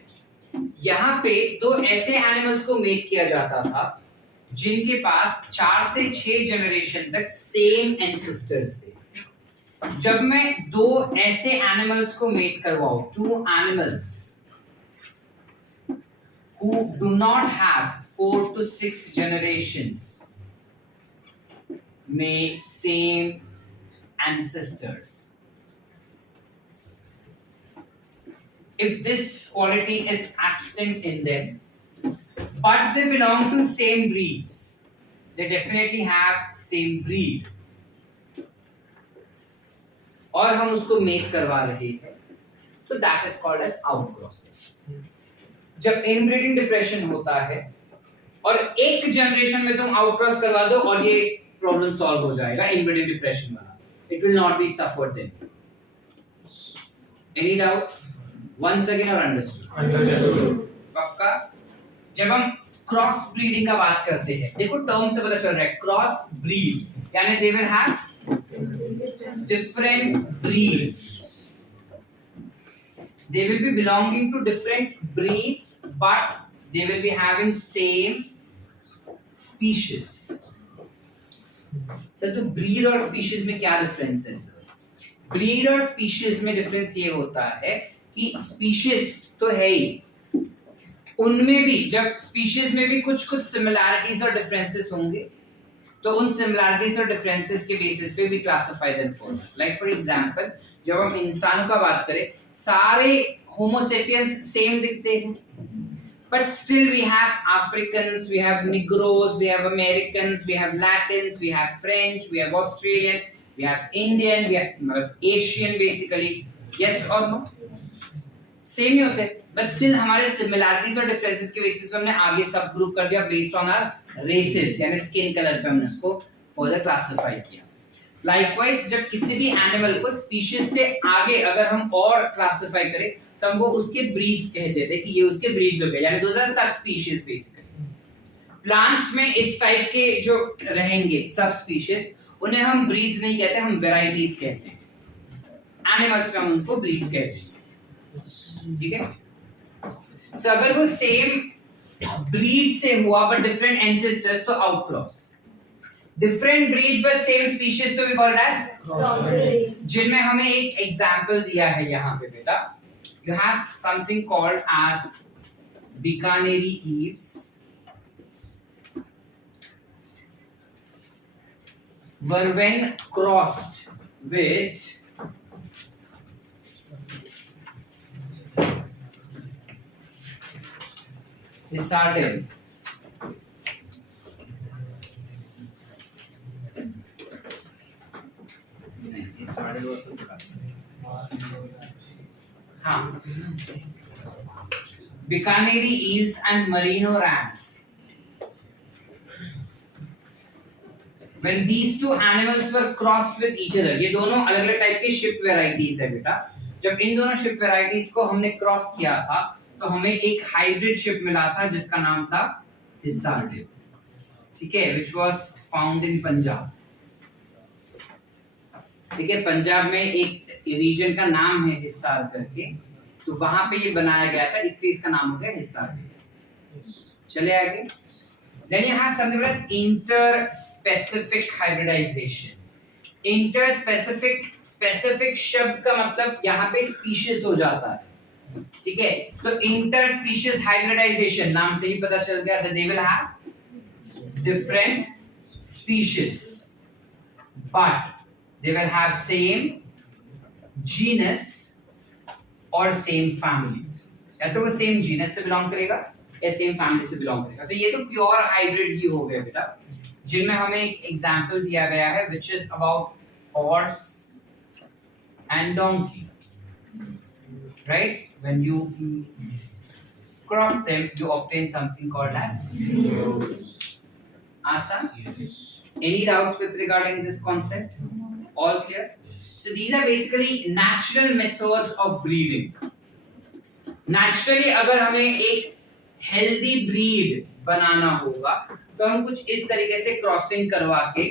यहाँ पे 2 ऐसे एनिमल्स को मेक किया जाता था जिनके पास 4 से 6 जनरेशन तक सेम एंसेस्टर्स थे. जब मैं 2 ऐसे एनिमल्स को मेक करवाऊं, 2 animals who do not have 4 to 6 generations may same ancestors. If this quality is absent in them, but they belong to same breeds, they definitely have same breed. और हम उसको make करवा रहे हैं, तो that is called as outcrossing. जब inbreeding depression होता है और एक जनरेशन में तुम आउटक्रॉस करवा दो और ये प्रॉब्लम सॉल्व हो जाएगा, इनब्रीडिंग डिप्रेशन वाला. It will not be suffered then. Any doubts? Once again और अंडरस्टूड? पक्का? जब हम क्रॉस ब्रीडिंग का बात करते हैं, देखो टर्म से पता चल रहा है, क्रॉस ब्रीड यानी they will have different breeds. They will be belonging to different breeds, but they will be having same species. Sir तो breed और species में क्या difference है सर? Breed और species में difference ये होता है कि species तो है ही, उनमें भी जब species में भी कुछ similarities और differences होंगे, तो उन similarities और differences के basis पे we classify them further. Like for example, जब हम इंसानों का बात करें, सारे होमोसेपियंस सेम दिखते हैं, but still we have Africans, we have Negroes, we have Americans, we have Latins, we have French, we have Australian, we have Indian, we have Asian basically. Yes or no? Same ही होते हैं, but still हमारे similarities और differences के basis पे हमने आगे सब ग्रुप कर दिया based on our races, यानी स्किन कलर पे हमने उसको further classify किया. Likewise, जब किसी भी एनिमल को स्पीशीज से आगे अगर हम और क्लासिफाई करें तो हम वो उसके ब्रीड्स कहते थे कि ये उसके ब्रीड्स हो गए, यानी दोस आर सब स्पीशीज बेसिकली. प्लांट्स में इस टाइप के जो रहेंगे सब स्पीशीज, उन्हें हम ब्रीड्स नहीं कहते, हम वैरायटीज कहते हैं. एनिमल्स में हम उनको ब्रीड्स कहते हैं. ठीक है, सो अगर वो सेम ब्रीड से हुआ बट डिफरेंट एंसेस्टर्स तो outcross. Different breeds but same species तो we call it as crossbreed. जिनमें हमें एक एग्जांपल दिया है यहाँ पे बेटा, you have something called as Bikaneri ewes, were when crossed with Husbandry. हाँ, Bikaneri eels and merino rams. When these two animals were crossed with each other, ये दोनों अलग अलग टाइप के शिप वेराइटीज है बेटा. जब इन दोनों शिप वेराइटीज को हमने क्रॉस किया था तो हमें एक हाइब्रिड शिप मिला था जिसका नाम था हिस्सार्डे. ठीक है, which was found in Punjab. ठीक है, पंजाब में एक रीजन का नाम है हिसार करके, तो वहां पे ये बनाया गया था, इसलिए इसका नाम हो गया हिसार. चले आगे. Then you have something called as interspecific hybridization. Interspecific, specific शब्द का मतलब यहाँ पे species हो जाता है. ठीक है, तो interspecies hybridization नाम से ही पता चल गया that they will have different species, but they will have same genus और same family. या तो वो same genus से belong करेगा या same family से belong करेगा. तो ये तो pure hybrid ही हो गया बेटा, जिनमें हमें एक example दिया गया है which is about horse and donkey. Right? When you cross them, you obtain something called as Asa? Yes. Any doubts with regarding this concept? All clear? So these are basically natural methods of breeding. Naturally, अगर हमें एक healthy breed बनाना होगा, तो हम कुछ इस तरीके से क्रॉसिंग करवा के,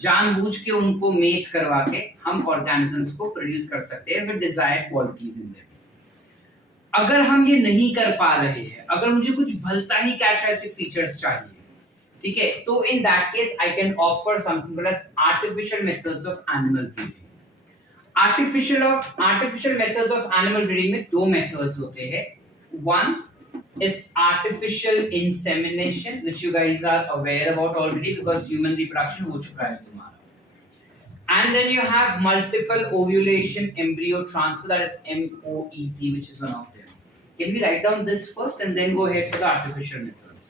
जानबूझ के उनको मेट करवा के, हम ऑर्गेनिजम्स को प्रोड्यूस कर सकते हैं with desired qualities in them. अगर हम ये नहीं कर पा रहे हैं, अगर मुझे कुछ भलता ही कैरेक्टरिस्टिक फीचर्स चाहिए, ठीक है, तो in that case I can opt for something called as artificial methods of animal breeding. Artificial methods of animal breeding में दो मेथड्स होते हैं. One is artificial insemination, which you guys are aware about already because human reproduction हो चुका है तुम्हारा. And then you have multiple ovulation embryo transfer, that is MOET, which is one of them. Can we write down this first and then go ahead for the artificial methods?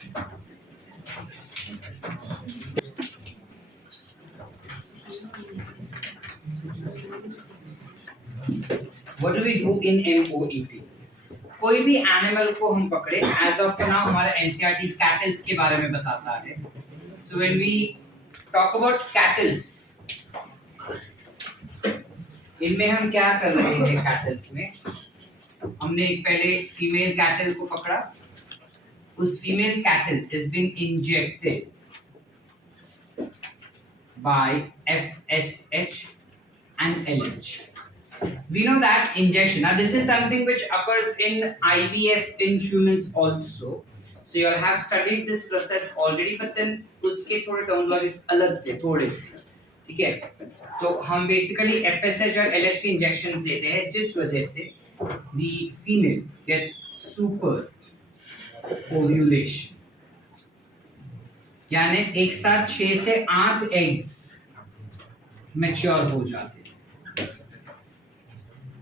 What do we do in MOET? कोई भी animal को हम पकड़े, as of now हमारा NCERT cattles के बारे में बताता है. So when we talk about cattles, इनमें हम क्या कर रहे हैं? कैटल्स में हमने एक पहले फीमेल कैटल को पकड़ा, उस female cattle is been injected by FSH and LH. We know that injection. Now this is something which occurs in IVF in humans also. So you all have studied this process already, but then उसके थोड़े terminologies अलग थे थोड़े से. ठीक है, तो हम basically FSH और LH के injections देते हैं, जिस वजह से the female gets super ovulation. यानी एक साथ 6 से 8 eggs mature हो जाते हैं.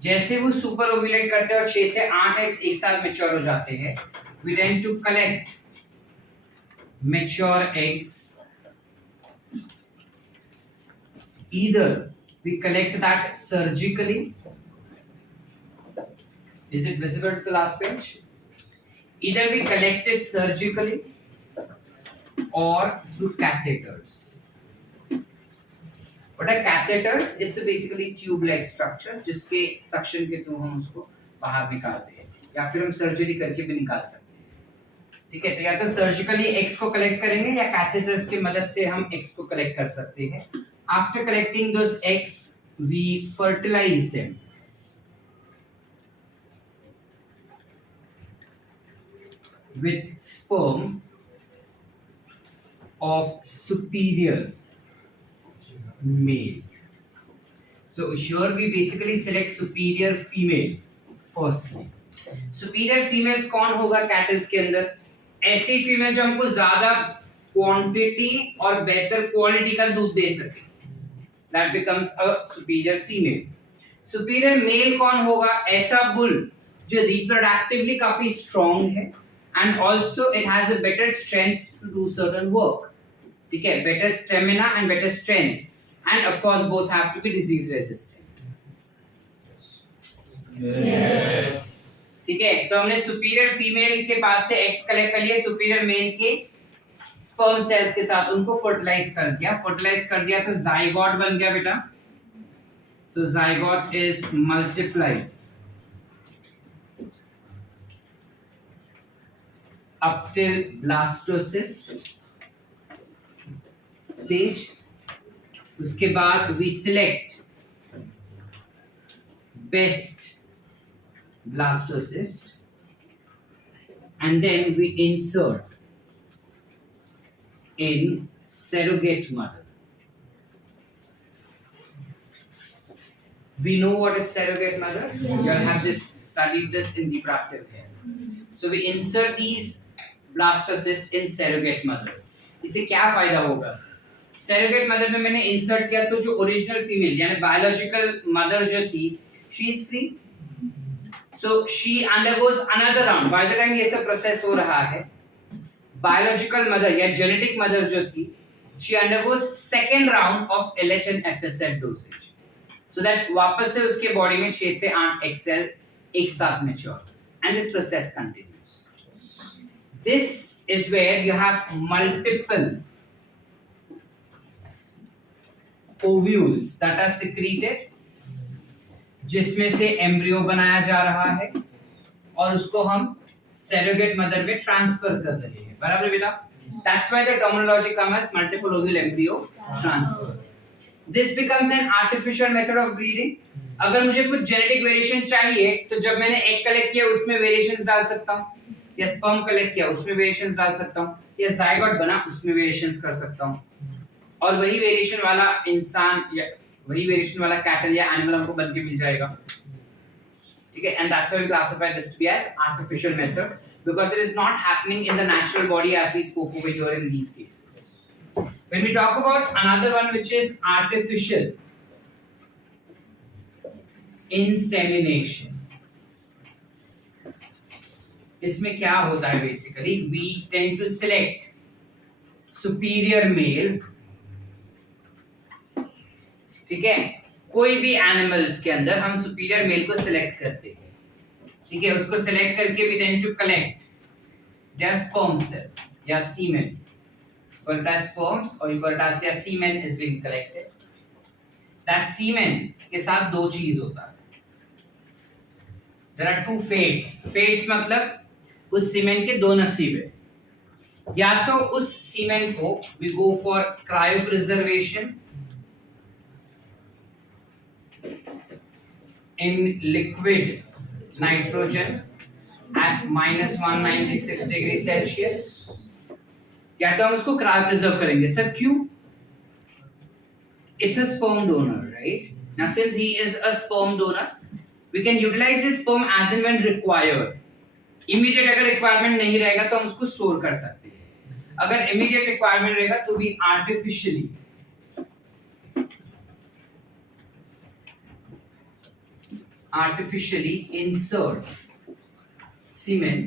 जैसे वो सुपर ओव्यूलेट करते हैं और 6 से 8 एग्स एक साथ मैच्योर हो जाते हैं, we tend to collect mature eggs. Either we collect that surgically. Is it visible to the last page? Either we collect it surgically or through catheters. What are catheters? It's a basically tube-like structure जिसके suction के through हम उसको बाहर निकालते हैं, या फिर हम सर्जरी करके भी निकाल सकते हैं. ठीक है, तो या तो सर्जिकली एग्स को कलेक्ट करेंगे या कैथेटर्स की मदद से हम एग्स को कलेक्ट कर सकते हैं. After collecting those eggs we fertilise them with sperm of superior male. So here we basically select superior female firstly. Superior females कौन होगा कैटल्स के अंदर? ऐसी फीमेल जो हमको ज्यादा क्वांटिटी और बेहतर क्वालिटी का दूध दे सके. that becomes a superior female. Superior male कौन होगा? ऐसा bull जो reproductively काफी strong है and also it has a better strength to do certain work. ठीक है, better stamina and better strength and of course both have to be disease resistant. ठीक है, तो हमने सुपीरियर फीमेल के पास से एग्स कलेक्ट कर लिए, सुपीरियर मेल के स्पर्म सेल्स के साथ उनको फर्टिलाइज कर दिया तो जाइगोट बन गया बेटा. तो zygote is multiplied up till blastocyst stage. उसके बाद we select best blastocyst and then we insert in surrogate mother. We know what is surrogate mother? Yes. You have studied this in reproductive care. So we insert these blastocysts in surrogate mother. इससे क्या फायदा होगा? Surrogate mother में मैंने insert किया तो जो original female यानी biological mother जो थी, she is free. So she undergoes another round. By the time ये सब process हो रहा है, biological mother या genetic mother जो थी, she undergoes second round of LH and FSH dosage. So that वापस से उसके body में 6 से 8 egg cell एक साथ mature. And this process continues. This is where you have multiple ovules that are secreted, जिसमें से एम्ब्रियो बनाया जा रहा है और उसको हम सरोगेट मदर में ट्रांसफर कर रहे हैं. बराबर बेटा? That's why the terminology comes as multiple ovule embryo transfer. This becomes an artificial method of breeding. अगर मुझे कुछ जेनेटिक वेरिएशन चाहिए तो जब मैंने एग कलेक्ट किया उसमें वेरिएशंस डाल सकता हूँ, या स्पर्म कलेक्ट किया उसमें वेरिएशंस डाल सकता हूँ, या जाइगोट बना उसमें वेरिएशंस कर सकता हूँ, और वही वेरिएशन वाला इंसान या वही वेरिएशन वाला कैटल या एनिमल हमको बन के मिल जाएगा. ठीक है, and that's why we classify this to be as artificial method because it is not happening in the natural body as we spoke over here in these cases. When we talk about another one which is artificial insemination, इसमें क्या होता है? Basically we tend to select superior male. ठीक है, कोई भी animals के अंदर हम सुपीरियर मेल को सिलेक्ट करते हैं. ठीक है, उसको सिलेक्ट करके we tend to collect their sperm cells या सीमेन. कॉल्ड एज स्पर्म्स और you called as their semen is being collected. That semen के साथ दो चीज होता है. There are two fates. Fates मतलब उस सीमेन के दो नसीब है. या तो उस सीमेन को we go for cryopreservation in liquid nitrogen at -196 degree Celsius, या तो हम उसको क्रायो प्रिजर्व करेंगे. सर क्यों? It's a sperm donor, right? Now since he is a sperm donor, we can utilize his sperm as and when required. Immediate अगर requirement नहीं रहेगा तो हम उसको स्टोर कर सकते हैं. अगर immediate requirement रहेगा तो भी artificially insert semen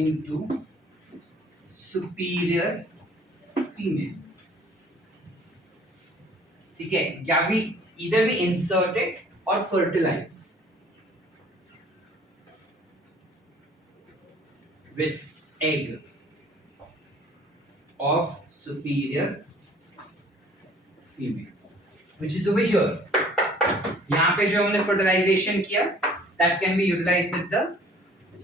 into superior female. ठीक है, या भी either we insert it or fertilize with egg of superior female, which is over here. यहाँ पे जो हमने fertilization किया, that can be utilized with the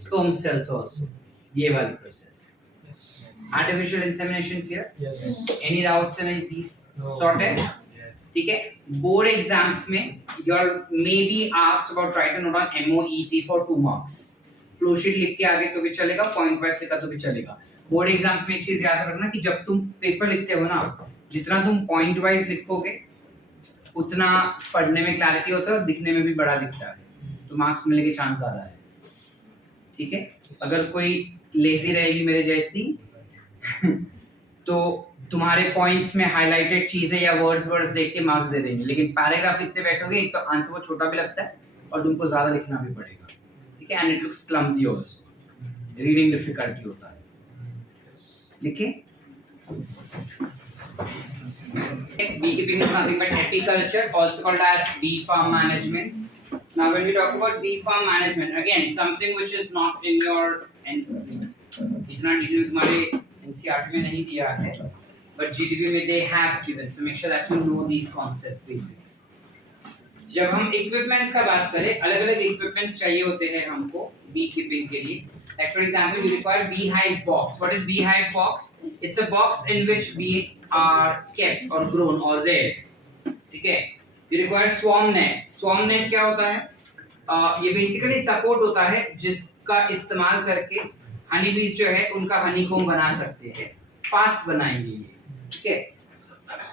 sperm cells also. ये वाली process. Yes. Artificial insemination clear? Yes. Any doubts in these? No. Sorted? Yes. ठीक है. Board exams में you are maybe asked about try to note down MOET for 2 marks. Flow sheet लिख के आगे तो भी चलेगा, point wise लिखा तो भी चलेगा. Board exams में एक चीज याद रखना कि जब तुम पेपर लिखते हो ना, जितना तुम point wise लिखोगे उतना पढ़ने में क्लैरिटी होता है और दिखने में भी बड़ा दिखता है, तो मार्क्स मिलने के चांस ज्यादा है. ठीक है, अगर कोई लेजी रहेगी मेरे जैसी तो तुम्हारे पॉइंट्स में हाईलाइटेड चीजें या वर्ड्स देख के मार्क्स दे देंगे, लेकिन पैराग्राफ लिखते बैठोगे एक तो आंसर वो छोटा भी लगता है और तुमको ज्यादा लिखना भी पड़ेगा, ठीक है, and it looks clumsy also, reading difficulty होता है। लिखिए, beekeeping is nothing but apiculture, also called as bee farm management. Now when we talk about bee farm management, again something which is not in your इतना detail तुम्हारे NCERT में नहीं दिया है, but GDP में they have given, so make sure that you know these concepts, basics. जब हम equipments का बात करें, अलग अलग इक्विपमेंट्स चाहिए होते हैं हमको बी कीपिंग के लिए। Like for example, you require beehive box. What is beehive box? It's a box in which bee are kept or grown or reared. ठीक है? You require swarm net. Swarm net क्या होता है? ये basically support होता है जिसका इस्तेमाल करके हनी बीज जो है उनका हनीकॉम्ब बना सकते हैं, फास्ट बनाएंगे ये, ठीक है।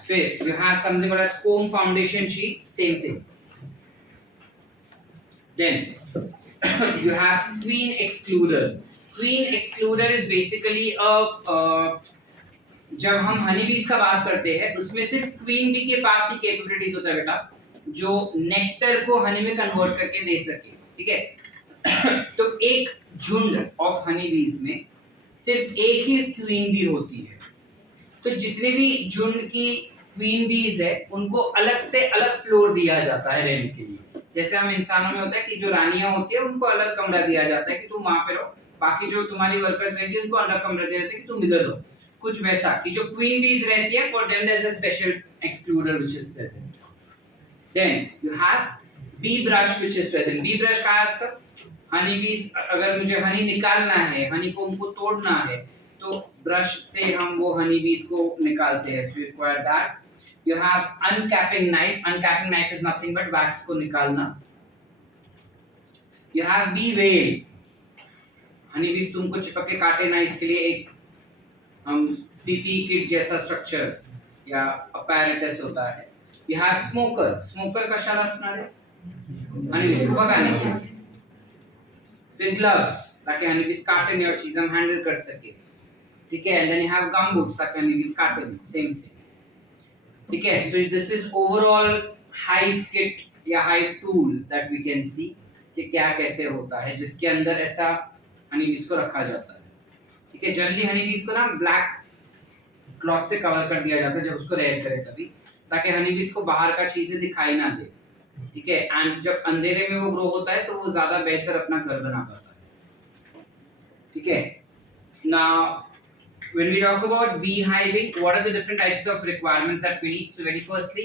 फिर you have something called as comb foundation sheet, same thing. Then you have queen excluder. Queen excluder is basically जब हम हनी बीज का बात करते हैं उसमें सिर्फ क्वीन बी के पास ही कैपेबिलिटीज होता है बेटा, जो नेक्टर को हनी में कन्वर्ट करके दे सके, ठीक है। तो एक झुंड ऑफ हनी बीज में सिर्फ एक ही क्वीन बी होती है, तो जितने भी झुंड की क्वीन बीज है उनको अलग से अलग फ्लोर दिया जाता है रहने के लिए। जैसे हम इंसानों में होता है कि जो रानियां होती है उनको अलग कमरा दिया जाता है कि तुम वहां पे रहो, बाकी जो तुम्हारी वर्कर्स रहती है उनको अलग कमरा दिया जाता है कि तुम इधर रहो। कुछ वैसा कि जो क्वीन बीज रहती है for them there is a special excluder which is present. Then you have bee brush which is present. Bee brush का आस्ता हनी बीज, अगर मुझे हनी निकालना है, हनी कोम्ब को तोड़ना है, तो ब्रश से हम वो हनी बीज को निकालते हैं। So require that. You have uncapping knife. Uncapping knife is nothing but wax को निकालना। You have bee veil. Honey बीज तुमको चिपक के काटे ना, इसके लिए एक हम पीपी किट जैसा स्ट्रक्चर या अपैरेटस होता है। You have smoker. Smoker का शाला स्नार है हनी बीज को भगाने के लिए। फिर gloves ताकि हनी बीज काटे नहीं और चीज हम हैंडल कर सके, ठीक है। And then you have gum boots ताकि हनी बीज काटे नहीं, same। ठीक है। So this is overall hive kit या hive tool that we can see कि क्या कैसे होता है, जिसके अंदर ऐसा हनी बीज को रखा जाता है, ठीक है। जनरली हनी बीज को ना ब्लैक क्लॉथ से कवर कर दिया जाता है जब उसको रेयर करे तभी, ताकि हनी बीज को बाहर का चीजें दिखाई ना दे, ठीक है। एंड जब अंधेरे में वो ग्रो होता है तो वो ज्यादा बेहतर अपना घर बना पाता है, ठीक है। Now when we talk about beehiving, what are the different types of requirements that we need? So very firstly,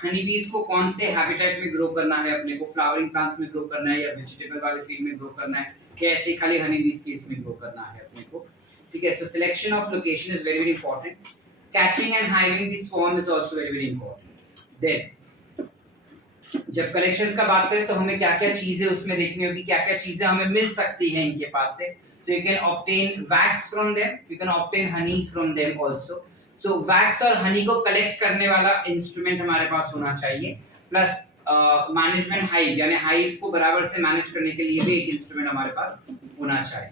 honey bees को कौन से habitat में grow करना है अपने को, flowering plants में grow करना है या vegetable वाले field में grow करना है, या ऐसे खाली honey bees के इसमें grow करना है अपने को, ठीक है। So selection of location is very very important. Catching and hiving the swarm is also very very important. Then जब collections का बात करें तो हमें क्या क्या चीजें उसमें देखनी होगी, क्या क्या चीजें हमें मिल सकती हैं इनके पास से। So you can obtain wax from them, you can obtain honeys from them also. So wax और honey को collect करने वाला instrument हमारे पास होना चाहिए, plus management hive यानी hive को बराबर से manage करने के लिए भी एक instrument हमारे पास होना चाहिए,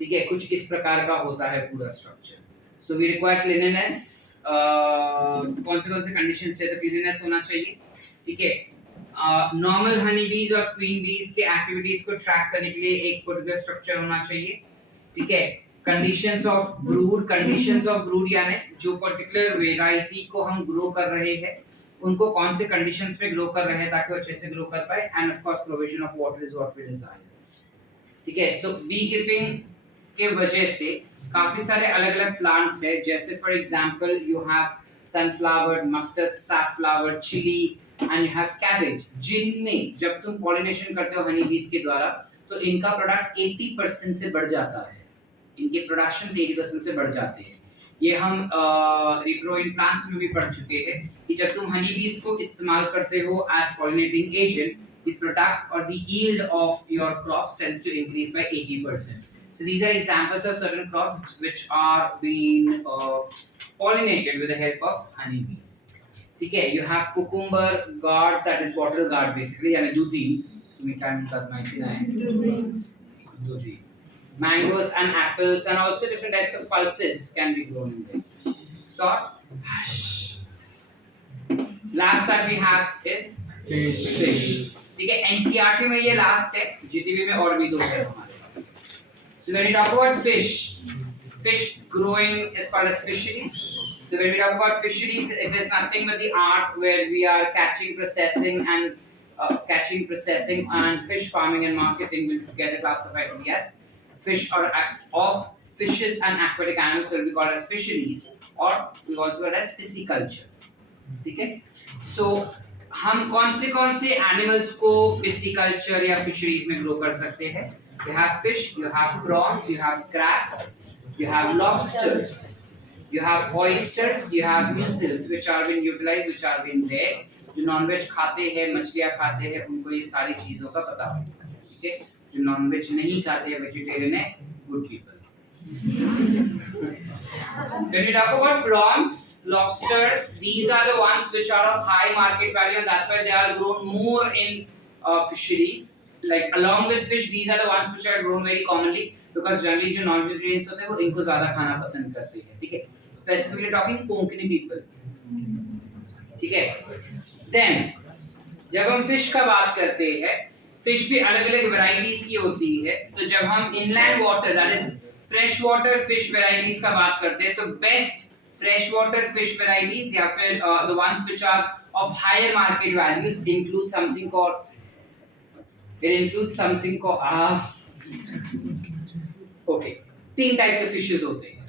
ठीक है। कुछ इस प्रकार का होता है पूरा structure. So we require cleanliness. कौन से conditions से तो cleanliness होना चाहिए, ठीक है। नॉर्मल हनी बीज और क्वीन बीज के एक्टिविटीज को ट्रैक करने के लिए एक पर्टिकुलर स्ट्रक्चर होना चाहिए, ठीक है। कंडीशंस ऑफ ब्रूड यानी जो पर्टिकुलर वेराइटी को हम ग्रो कर रहे हैं उनको कौन से कंडीशंस में ग्रो कर रहे हैं ताकि वो अच्छे से ग्रो कर पाए, and of course provision of water is what we desire, ठीक है। सो बी कीपिंग के वजह से काफी सारे अलग अलग प्लांट्स है, जैसे for example you have sunflower, mustard, safflower, chilli and you have cabbage, जिनमें जब तुम पॉलिनेशन करते हो हनी बीज के द्वारा तो इनका प्रोडक्ट 80% से बढ़ जाता है, इनके प्रोडक्शन 80% से बढ़ जाते हैं। ये हम रिप्रोइन प्लांट्स में भी पढ़ चुके हैं कि जब तुम हनी बीज को इस्तेमाल करते हो as pollinating agent, the product और the yield of your crops tends to increase by 80%. So these are examples of certain crops which are being pollinated with the help of honey bees. ठीक है। You have cucumber gourds, that is water gourd basically, यानी दूधी, तुम्हें क्या म्हणतात माहिती नाही, दूधी, mangoes and apples, and also different types of pulses can be grown in there. So last that we have is fish. ठीक है, एनसीईआरटी में ये लास्ट है, जीटीबी में और भी दो है हमारे पास. So when we talk about fish growing is called as fishery. So when we talk about fisheries, it is nothing but the art where we are catching, processing, and fish farming and marketing will be together classified as fish or of fishes and aquatic animals will be called as fisheries, or we also call as pisciculture. ठीक है, so हम कौन से animals को pisciculture या fisheries में grow कर सकते हैं? You have fish, you have prawns, you have crabs, you have lobsters, you have oysters, you have mussels which are being utilized, which are being there. जो नॉनवेज खाते हैं, मछलियाँ खाते हैं, उनको ये सारी चीजों का पता होगा. ठीक है, जो नॉनवेज नहीं खाते हैं, वेजिटेरियन है, good people. When we talk about prawns, lobsters, these are the ones which are of high market value, and that's why they are grown more in fisheries. Like along with fish, these are the ones which are grown very commonly because generally जो non-vegetarians होते हैं वो इनको ज़्यादा खाना पसंद करते हैं. ठीक है, specifically talking Konkani people. ठीक है, then जब हम fish का बात करते हैं, fish भी अलग-अलग varieties की होती है. So जब हम inland water, that is fresh water fish varieties का बात करते हैं, तो best fresh water fish varieties या फिर the ones which are of higher market values include something called okay, 3 type के फिशेस होते हैं.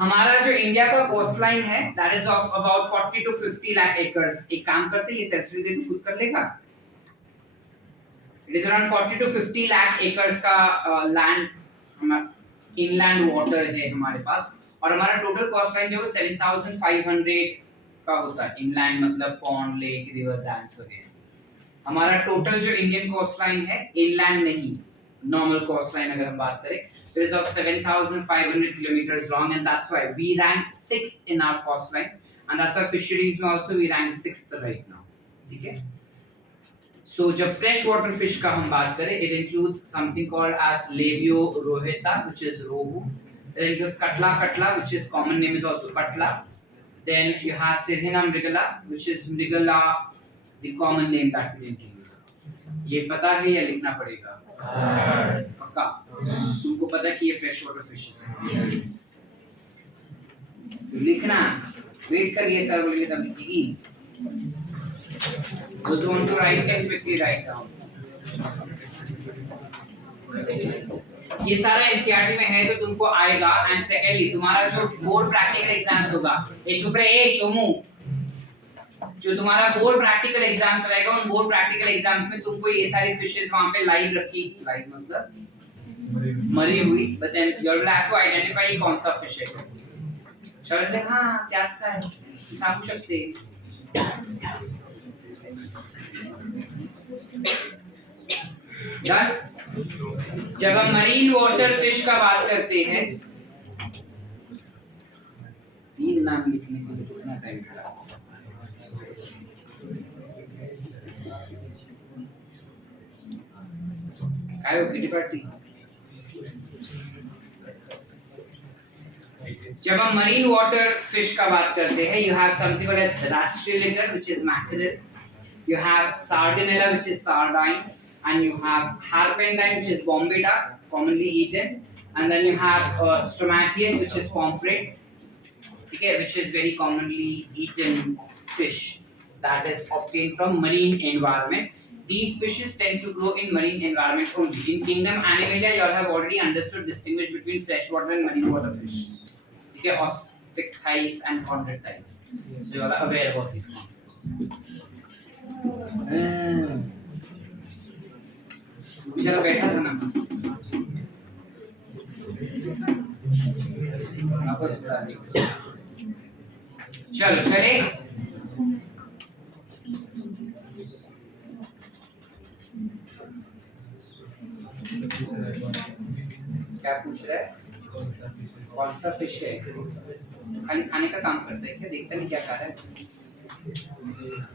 हमारा जो इंडिया का कोस्टलाइन है that is of about 40 to 50 lakh acres. एक काम करते हैं, ये सेल्सफिल खुद कर लेगा. It is around 40 to 50 lakh acres का लैंड इनलैंड वाटर है हमारे पास, और हमारा टोटल कॉस्ट लाइन जो है 7500 का होता है. इनलैंड मतलब पॉन्ड, लेक, रिवर, डैम्स वगैरह. हमारा टोटल जो इंडियन कॉस्ट लाइन है, इनलैंड नहीं, नॉर्मल कॉस्ट लाइन अगर हम बात करें, तो is of 7500 kilometres long, and that's why we rank 6th in our coast line, and that's why fisheries में also we rank 6th right now. ठीक है, So जब fresh water fish का हम बात करें, it includes something called as labio rohita, which is rohu. It includes katla, which is common name is also katla. Then you have Sirhina mrigala, which is mrigala, the common name that we introduce. ये पता है या लिखना पड़ेगा? पक्का? तुमको पता है कि ये fresh water fishes हैं? Yes. लिखना, wait करिए सर बोलेंगे तब लिखेगी. Those who want to write can quickly write down. ये सारा एनसीईआरटी में है तो तुमको आएगा. एंड सेकेंडली तुम्हारा जो बोर्ड प्रैक्टिकल एग्जाम्स होगा, ये चुप रहे, चोमू, जो तुम्हारा बोर्ड प्रैक्टिकल एग्जाम्स रहेगा, उन बोर्ड प्रैक्टिकल एग्जाम्स में तुमको ये सारी फिशेस वहां पे लाइव रखी, लाइव मतलब मरी हुई, but then you will have to identify कौन सा फिश है. चलो हां क्या था है सांप सकते. डन. जब हम मरीन वाटर फिश का बात करते हैं, 3 नाम लिखने के लिए कितना टाइम लगा? काय हो किटी पार्टी. जब हम मरीन वाटर फिश का बात करते हैं, you have something called as rastriliger, which is mackerel. You have sardinella, which is sardine, and you have harpendine, which is bombay duck, commonly eaten, and then you have stomatius, which is pomfret, okay, which is very commonly eaten fish that is obtained from marine environment. These fishes tend to grow in marine environment only. In kingdom Animalia, you all have already understood distinguish between freshwater and marine water fish. Okay, ostrich thighs and chondrite thighs. So you all are aware about these concepts. चलो बैठा था ना चलो चले. क्या पूछ रहा है? कौन सा फिश है? खाली खाने का काम करता है क्या? देखता नहीं क्या खा रहा है?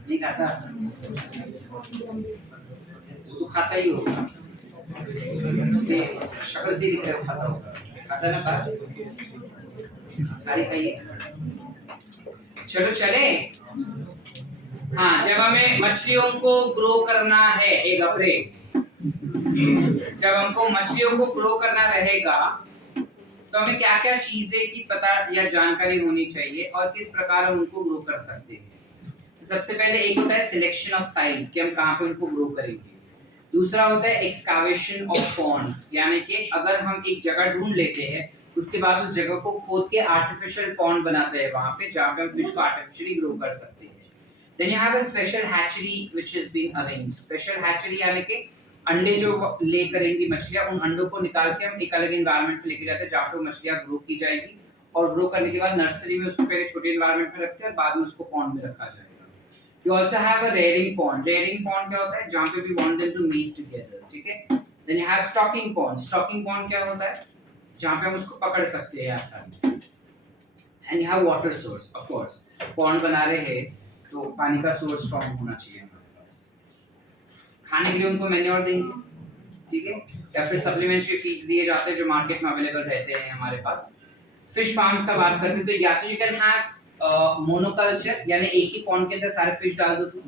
नहीं खाता, वो तो खाता ही होगा. ये शक्ल से ही दिख रहा है, खाता होगा, खाता ना पास सारी खाइए। चलो चले। हाँ, जब हमें मछलियों को ग्रो करना है, एक अपरे जब हमको मछलियों को ग्रो करना रहेगा तो हमें क्या क्या चीजें की पता या जानकारी होनी चाहिए और किस प्रकार हम उनको ग्रो कर सकते हैं। तो सबसे पहले एक होता है सिलेक्शन ऑफ साइट कि हम कहाँ पे उनको ग्रो करेंगे। दूसरा होता है एक्सकावेशन ऑफ पॉन्ड्स, यानी कि अगर हम एक जगह ढूंढ लेते हैं उसके बाद उस जगह को खोद के आर्टिफिशियल पॉन्ड बनाते हैं वहां पे जहाँ पे हम फिश को आर्टिफिशियली ग्रो कर सकते हैं। Then you have a special hatchery which is being arranged. Special hatchery यानी कि अंडे जो ले करेंगी मछलियां, उन अंडों को निकाल के हम एक अलग एनवायरनमेंट में लेके जाते हैं जहाँ पे मछलियां ग्रो की जाएगी और ग्रो करने के बाद नर्सरी में उसको पहले छोटे एनवायरनमेंट में रखते हैं, बाद में उसको पॉन्ड में रखा जाएगा। You also have a rearing pond. Rearing pond क्या होता है? जहाँ पे we want them to meet together, ठीक है? Then you have stocking pond. Stocking pond क्या होता है? जहाँ पे हम उसको पकड़ सकते हैं आसानी से। And you have water source, of course. Pond बना रहे हैं तो पानी का सोर्स स्ट्रॉन्ग होना चाहिए हमारे पास। खाने के लिए उनको मैन्योर देंगे, ठीक है? या फिर सप्लीमेंट्री फीड्स दिए जाते हैं जो मार्केट में अवेलेबल रहते हैं हमारे पास। फिश फार्म्स का बात करते हैं तो या तो यू कैन हैव मोनोकल्चर, यानी एक ही पॉन्ड के अंदर सारे फिश डाल दो तुम,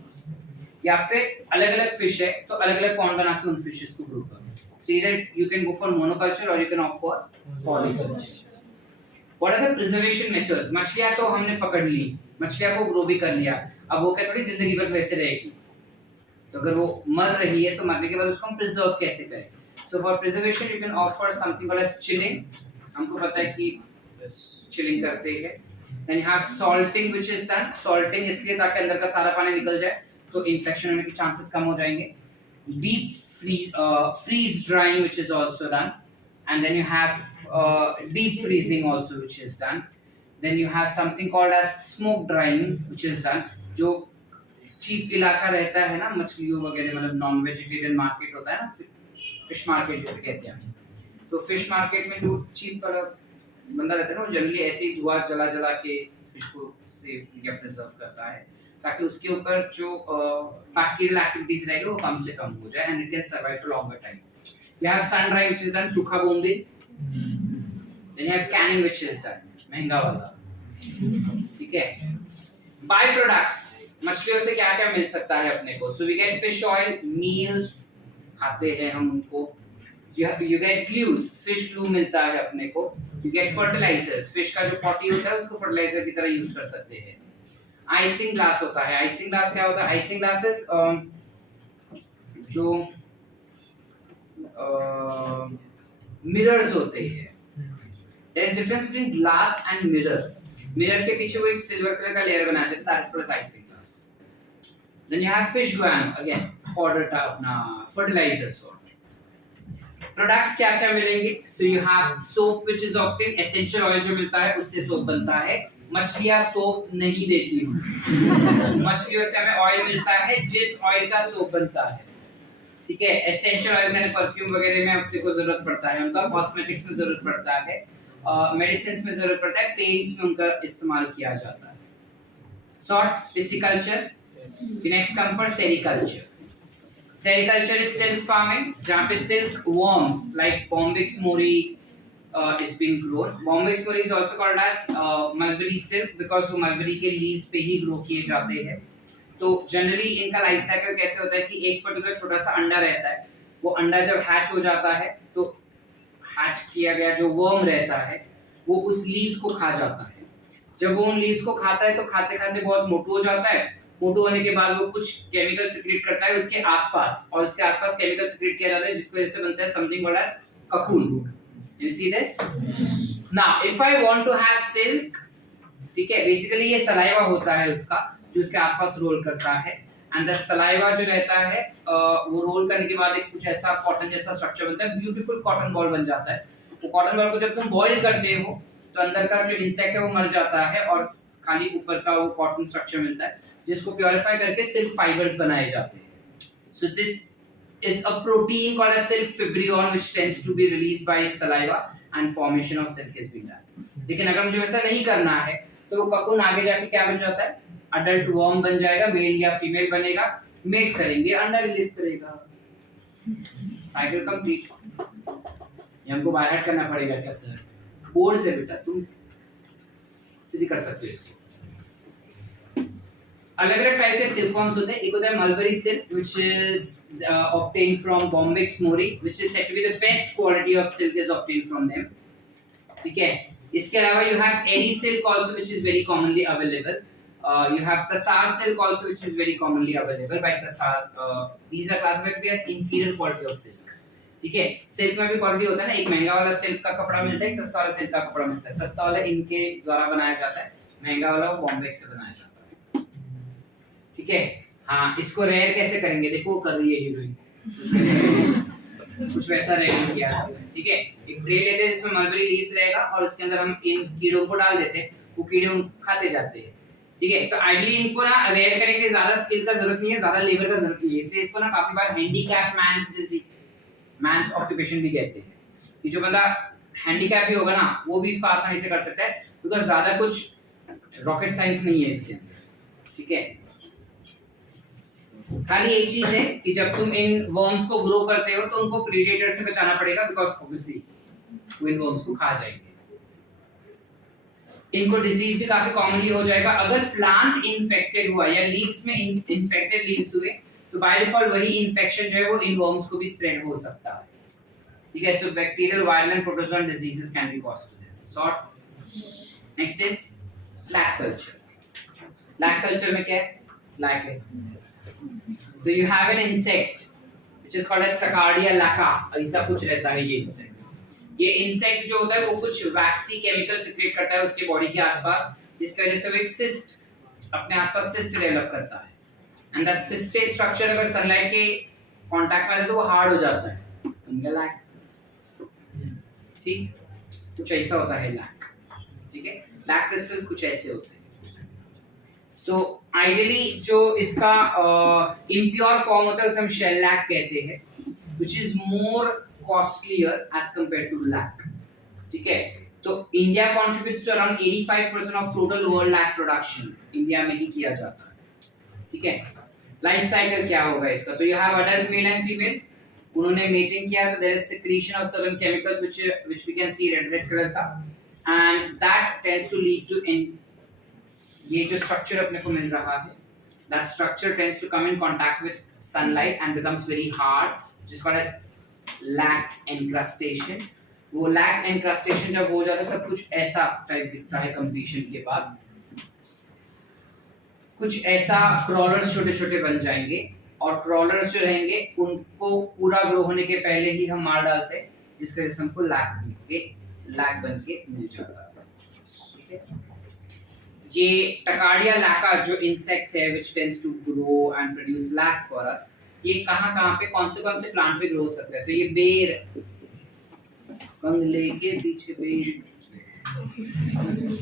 या फिर अलग-अलग फिश है तो अलग-अलग पॉन्ड बना के उन फिशेस को ग्रो करो। So either you can go for monoculture और you can opt for polyculture. What are the preservation methods? मछलियां तो हमने पकड़ ली, मछलियां को ग्रो भी कर लिया, अब वो क्या थोड़ी जिंदगी भर वैसे रहेगी, तो अगर वो मर रही है तो मरने के बाद उसको हम प्रिजर्व कैसे करें? So for preservation you can opt for something called as chilling. हमको पता है कि चिलिंग करते हैं। Then you have salting which is done. Salting इसलिए ताकि अंदर का सारा पानी निकल जाए तो इन्फेक्शन होने के चांसेस कम हो जाएंगे। Deep freeze drying which is also done, and then you have deep freezing also which is done. Then you have something called as smoke drying which is done. जो चीप इलाका रहता है ना मछलियों वगैरह, मतलब नॉन वेजिटेरियन मार्केट होता है ना, फिश मार्केट जिसे कहते हैं, तो फिश मार्केट में जो चीप वाला बंदा रहता है ना वो जनरली ऐसे ही धुआं जला जला के फिश को सेफ या प्रिजर्व करता है ताकि उसके ऊपर जो बैक्टीरियल एक्टिविटीज रहेगी वो कम से कम हो जाए and it can survive for longer time. You have sun dry which is done, सूखा Bombay. Then you have canning which is done, महंगा वाला, ठीक है। बाय प्रोडक्ट्स, मछलियों से क्या क्या मिल सकता है अपने को? So we get fish oil, meals खाते हैं हम उनको, you get glues, fish glue मिलता है अपने को, you get fertilizers, fish का जो पॉटी होता है उसको फर्टिलाइजर की तरह यूज कर सकते हैं। आइसिंग ग्लास होता है। आइसिंग ग्लास क्या होता है? आइसिंग ग्लासेस जो मिरर्स होते हैं। there is difference between glass and mirror. Mirror के पीछे वो एक सिल्वर कलर का लेयर बनाते हैं, that is called as icing glass. then you have fish guano, again fodder का अपना fertilizer sort। प्रोडक्ट्स क्या क्या मिलेंगे? सो you have soap which is obtain, essential oil जो मिलता है उससे सोप बनता है। मछलियां सोप नहीं देती हैं, मछलियों से हमें ऑयल मिलता है जिस ऑयल का सोप बनता है, ठीक है। एसेंशियल ऑयल यानी परफ्यूम वगैरह में अपने को जरूरत पड़ता है उनका, कॉस्मेटिक्स में जरूरत पड़ता है, मेडिसिन्स में जरूरत पड़ता है, पेंट्स में उनका इस्तेमाल किया जाता है। Short pisciculture, next come for sericulture. Sericulture is silk farming, जहाँ पे silk worms like Bombyx mori is being grown. Bombyx mori is also called as mulberry silk because वो mulberry के leaves पे ही grow किए जाते हैं। तो generally इनका life cycle कैसे होता है कि एक particular छोटा सा अंडा रहता है, वो अंडा जब hatch हो जाता है तो hatch किया गया जो worm रहता है वो उस leaves को खा जाता है। जब वो उन leaves को खाता है तो खाते खाते बहुत मोटू हो जाता है, मोटू होने के बाद वो कुछ केमिकल सीक्रेट करता है उसके आसपास, और उसके आसपास केमिकल सीक्रेट किया जाता है जिसकी वजह से बनता है something called as cocoon. You see this? Now if I want to have silk, ठीक है, बेसिकली ये सलाइवा होता है उसका जो उसके आसपास रोल करता है, एंड दैट सलाइवा जो रहता है वो रोल करने के बाद एक कुछ ऐसा कॉटन जैसा स्ट्रक्चर बनता है, ब्यूटीफुल कॉटन बॉल बन जाता है। वो कॉटन बॉल को जब तुम बॉईल करते हो तो अंदर का जो इंसेक्ट है वो मर जाता है और खाली ऊपर का वो कॉटन स्ट्रक्चर मिलता है जिसको प्योरीफाई करके सिल्क फाइबर्स बनाए जाते हैं। So this is a protein called as silk fibrion which tends to be released by its saliva and formation of silk is being done। लेकिन अगर मुझे वैसा नहीं करना है तो वो ककून आगे जाके क्या बन जाता है? अडल्ट वर्म बन जाएगा, मेल या फीमेल बनेगा, मेट करेंगे, अंडा रिलीज करेगा। Cycle complete. ये हमको बाय हार्ट करना पड़ेगा क्या सर? बोर्ड से बेटा तुम सीधी कर सकते हो इसको। अलग अलग टाइप के सिल्क फॉर्म्स होते हैं। एक होता है mulberry silk which is obtained from Bombyx mori which is said to be the best quality of silk is obtained from them। ठीक है, इसके अलावा you have eri silk also which is very commonly available। You have tasar silk also which is very commonly available by tasar। These are classified as inferior quality of silk। ठीक है, silk में भी quality होता है ना, एक महंगा वाला सिल्क का कपड़ा मिलता है, एक सस्ता वाला सिल्क का कपड़ा मिलता है। सस्ता वाला इनके द्वारा बनाया जाता है, महंगा वाला वो बॉम्बेक्स से बनाया जाता है। ठीक है, हाँ इसको रेयर कैसे करेंगे, देखो वो कर रही है हीरोइन, कुछ वैसा रेयर किया। ठीक है, एक ट्रे लेते हैं जिसमें मलबरी लीव्स रहेगा और उसके अंदर हम इन कीड़ों को डाल देते हैं, वो कीड़े खाते जाते हैं। ठीक है, तो आइडियली इनको ना रेयर करने के लिए ज्यादा स्किल का जरूरत नहीं है, ज्यादा लेबर का जरूरत नहीं है, इसलिए इसको ना काफी बार हैंडीकैप मैन्स जैसी मैन्स ऑक्यूपेशन भी कहते हैं कि जो बंदा हैंडीकैप भी होगा ना वो भी इसको आसानी से कर सकता है, बिकॉज ज्यादा कुछ रॉकेट साइंस नहीं है इसके अंदर। ठीक है, खाली एक चीज है कि जब तुम इन वर्म्स को ग्रो करते हो तो उनको प्रीडेटर से बचाना पड़ेगा, बिकॉज ऑब्वियसली वो इन वर्म्स को खा जाएंगे। इनको डिजीज भी काफी कॉमनली हो जाएगा अगर प्लांट इन्फेक्टेड हुआ या लीव्स में इन्फेक्टेड लीव्स हुए तो बाय डिफॉल्ट वही इन्फेक्शन जो है वो इन वर्म्स को भी स्प्रेड हो सकता है। ठीक है, so bacterial viral and protozoan diseases can be caused to them. Sort next is lac culture. Lac culture में क्या है, लैक है, so you have an insect which is called as Tachardia lacca, ऐसा कुछ रहता है ये इंसेक्ट। ये इंसेक्ट जो होता है वो कुछ वैक्सी केमिकल सिक्रेट करता है उसके बॉडी के आसपास, जिसकी वजह से वो एक सिस्ट अपने आसपास सिस्ट डेवलप करता है, एंड दैट सिस्टेड स्ट्रक्चर अगर सनलाइट के कांटेक्ट में आए तो वो हार्ड हो जाता है, उनका लैक। ठीक, कुछ ऐसा होता है लैक। ठीक है, लैक क्रिस्टल्स कुछ ऐसे होते हैं। सो आइडियली जो इसका इम्प्योर फॉर्म होता है उसे हम शेल लैक कहते हैं, which is more costlier as compared to lac। ठीक है, तो India contributes to around 85% of total world lac production, India में ही किया जाता है। ठीक है, लाइफ साइकिल क्या होगा इसका, तो you have adult male and female, उन्होंने मेटिंग किया तो there is secretion of certain chemicals which we can see red colour का, and that tends to lead to in ये जो स्ट्रक्चर अपने को मिल रहा है, that structure tends to come in contact with sunlight and becomes very hard, which is called as lac encrustation। वो lac encrustation जब हो जाता है तब कुछ ऐसा टाइप दिखता है कंप्लीशन के बाद, कुछ ऐसा क्रॉलर्स छोटे छोटे बन जाएंगे, और क्रॉलर्स जो रहेंगे उनको पूरा ग्रो होने के पहले ही हम मार डालते हैं, जिसकी वजह से हमको लैक बन के मिल जाता है। ठीक है, ये टकार्डिया लैका जो इंसेक्ट है which tends to grow and produce lac for us, ये कहाँ पे कौन से प्लांट पे ग्रो हो सकता है, तो ये बेर, बंगले के पीछे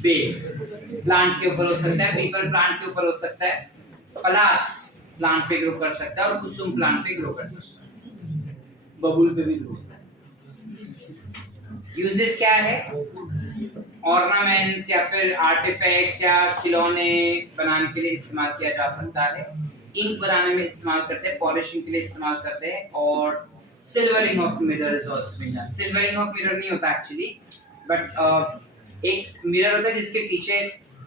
बेर प्लांट के ऊपर हो सकता है, पीपल प्लांट के ऊपर हो सकता है, पलास प्लांट पे ग्रो कर सकता है, और कुसुम प्लांट पे ग्रो कर सकता है, बबूल पे भी ग्रो होता है। यूजेस क्या है, ऑर्नामेंट्स या फिर आर्टिफैक्ट्स या खिलौने बनाने के लिए इस्तेमाल किया जा सकता है, इंक बनाने में इस्तेमाल करते हैं, पॉलिशिंग के लिए इस्तेमाल करते हैं, और silvering of mirror is also been done. Silvering of mirror नहीं होता एक्चुअली, बट एक मिरर होता है जिसके पीछे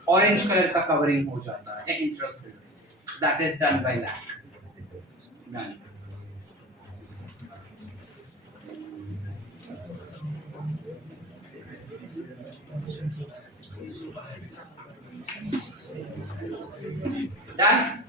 ऑरेंज कलर का कवरिंग हो जाता है instead of silver, that is done by lac. Done. Done?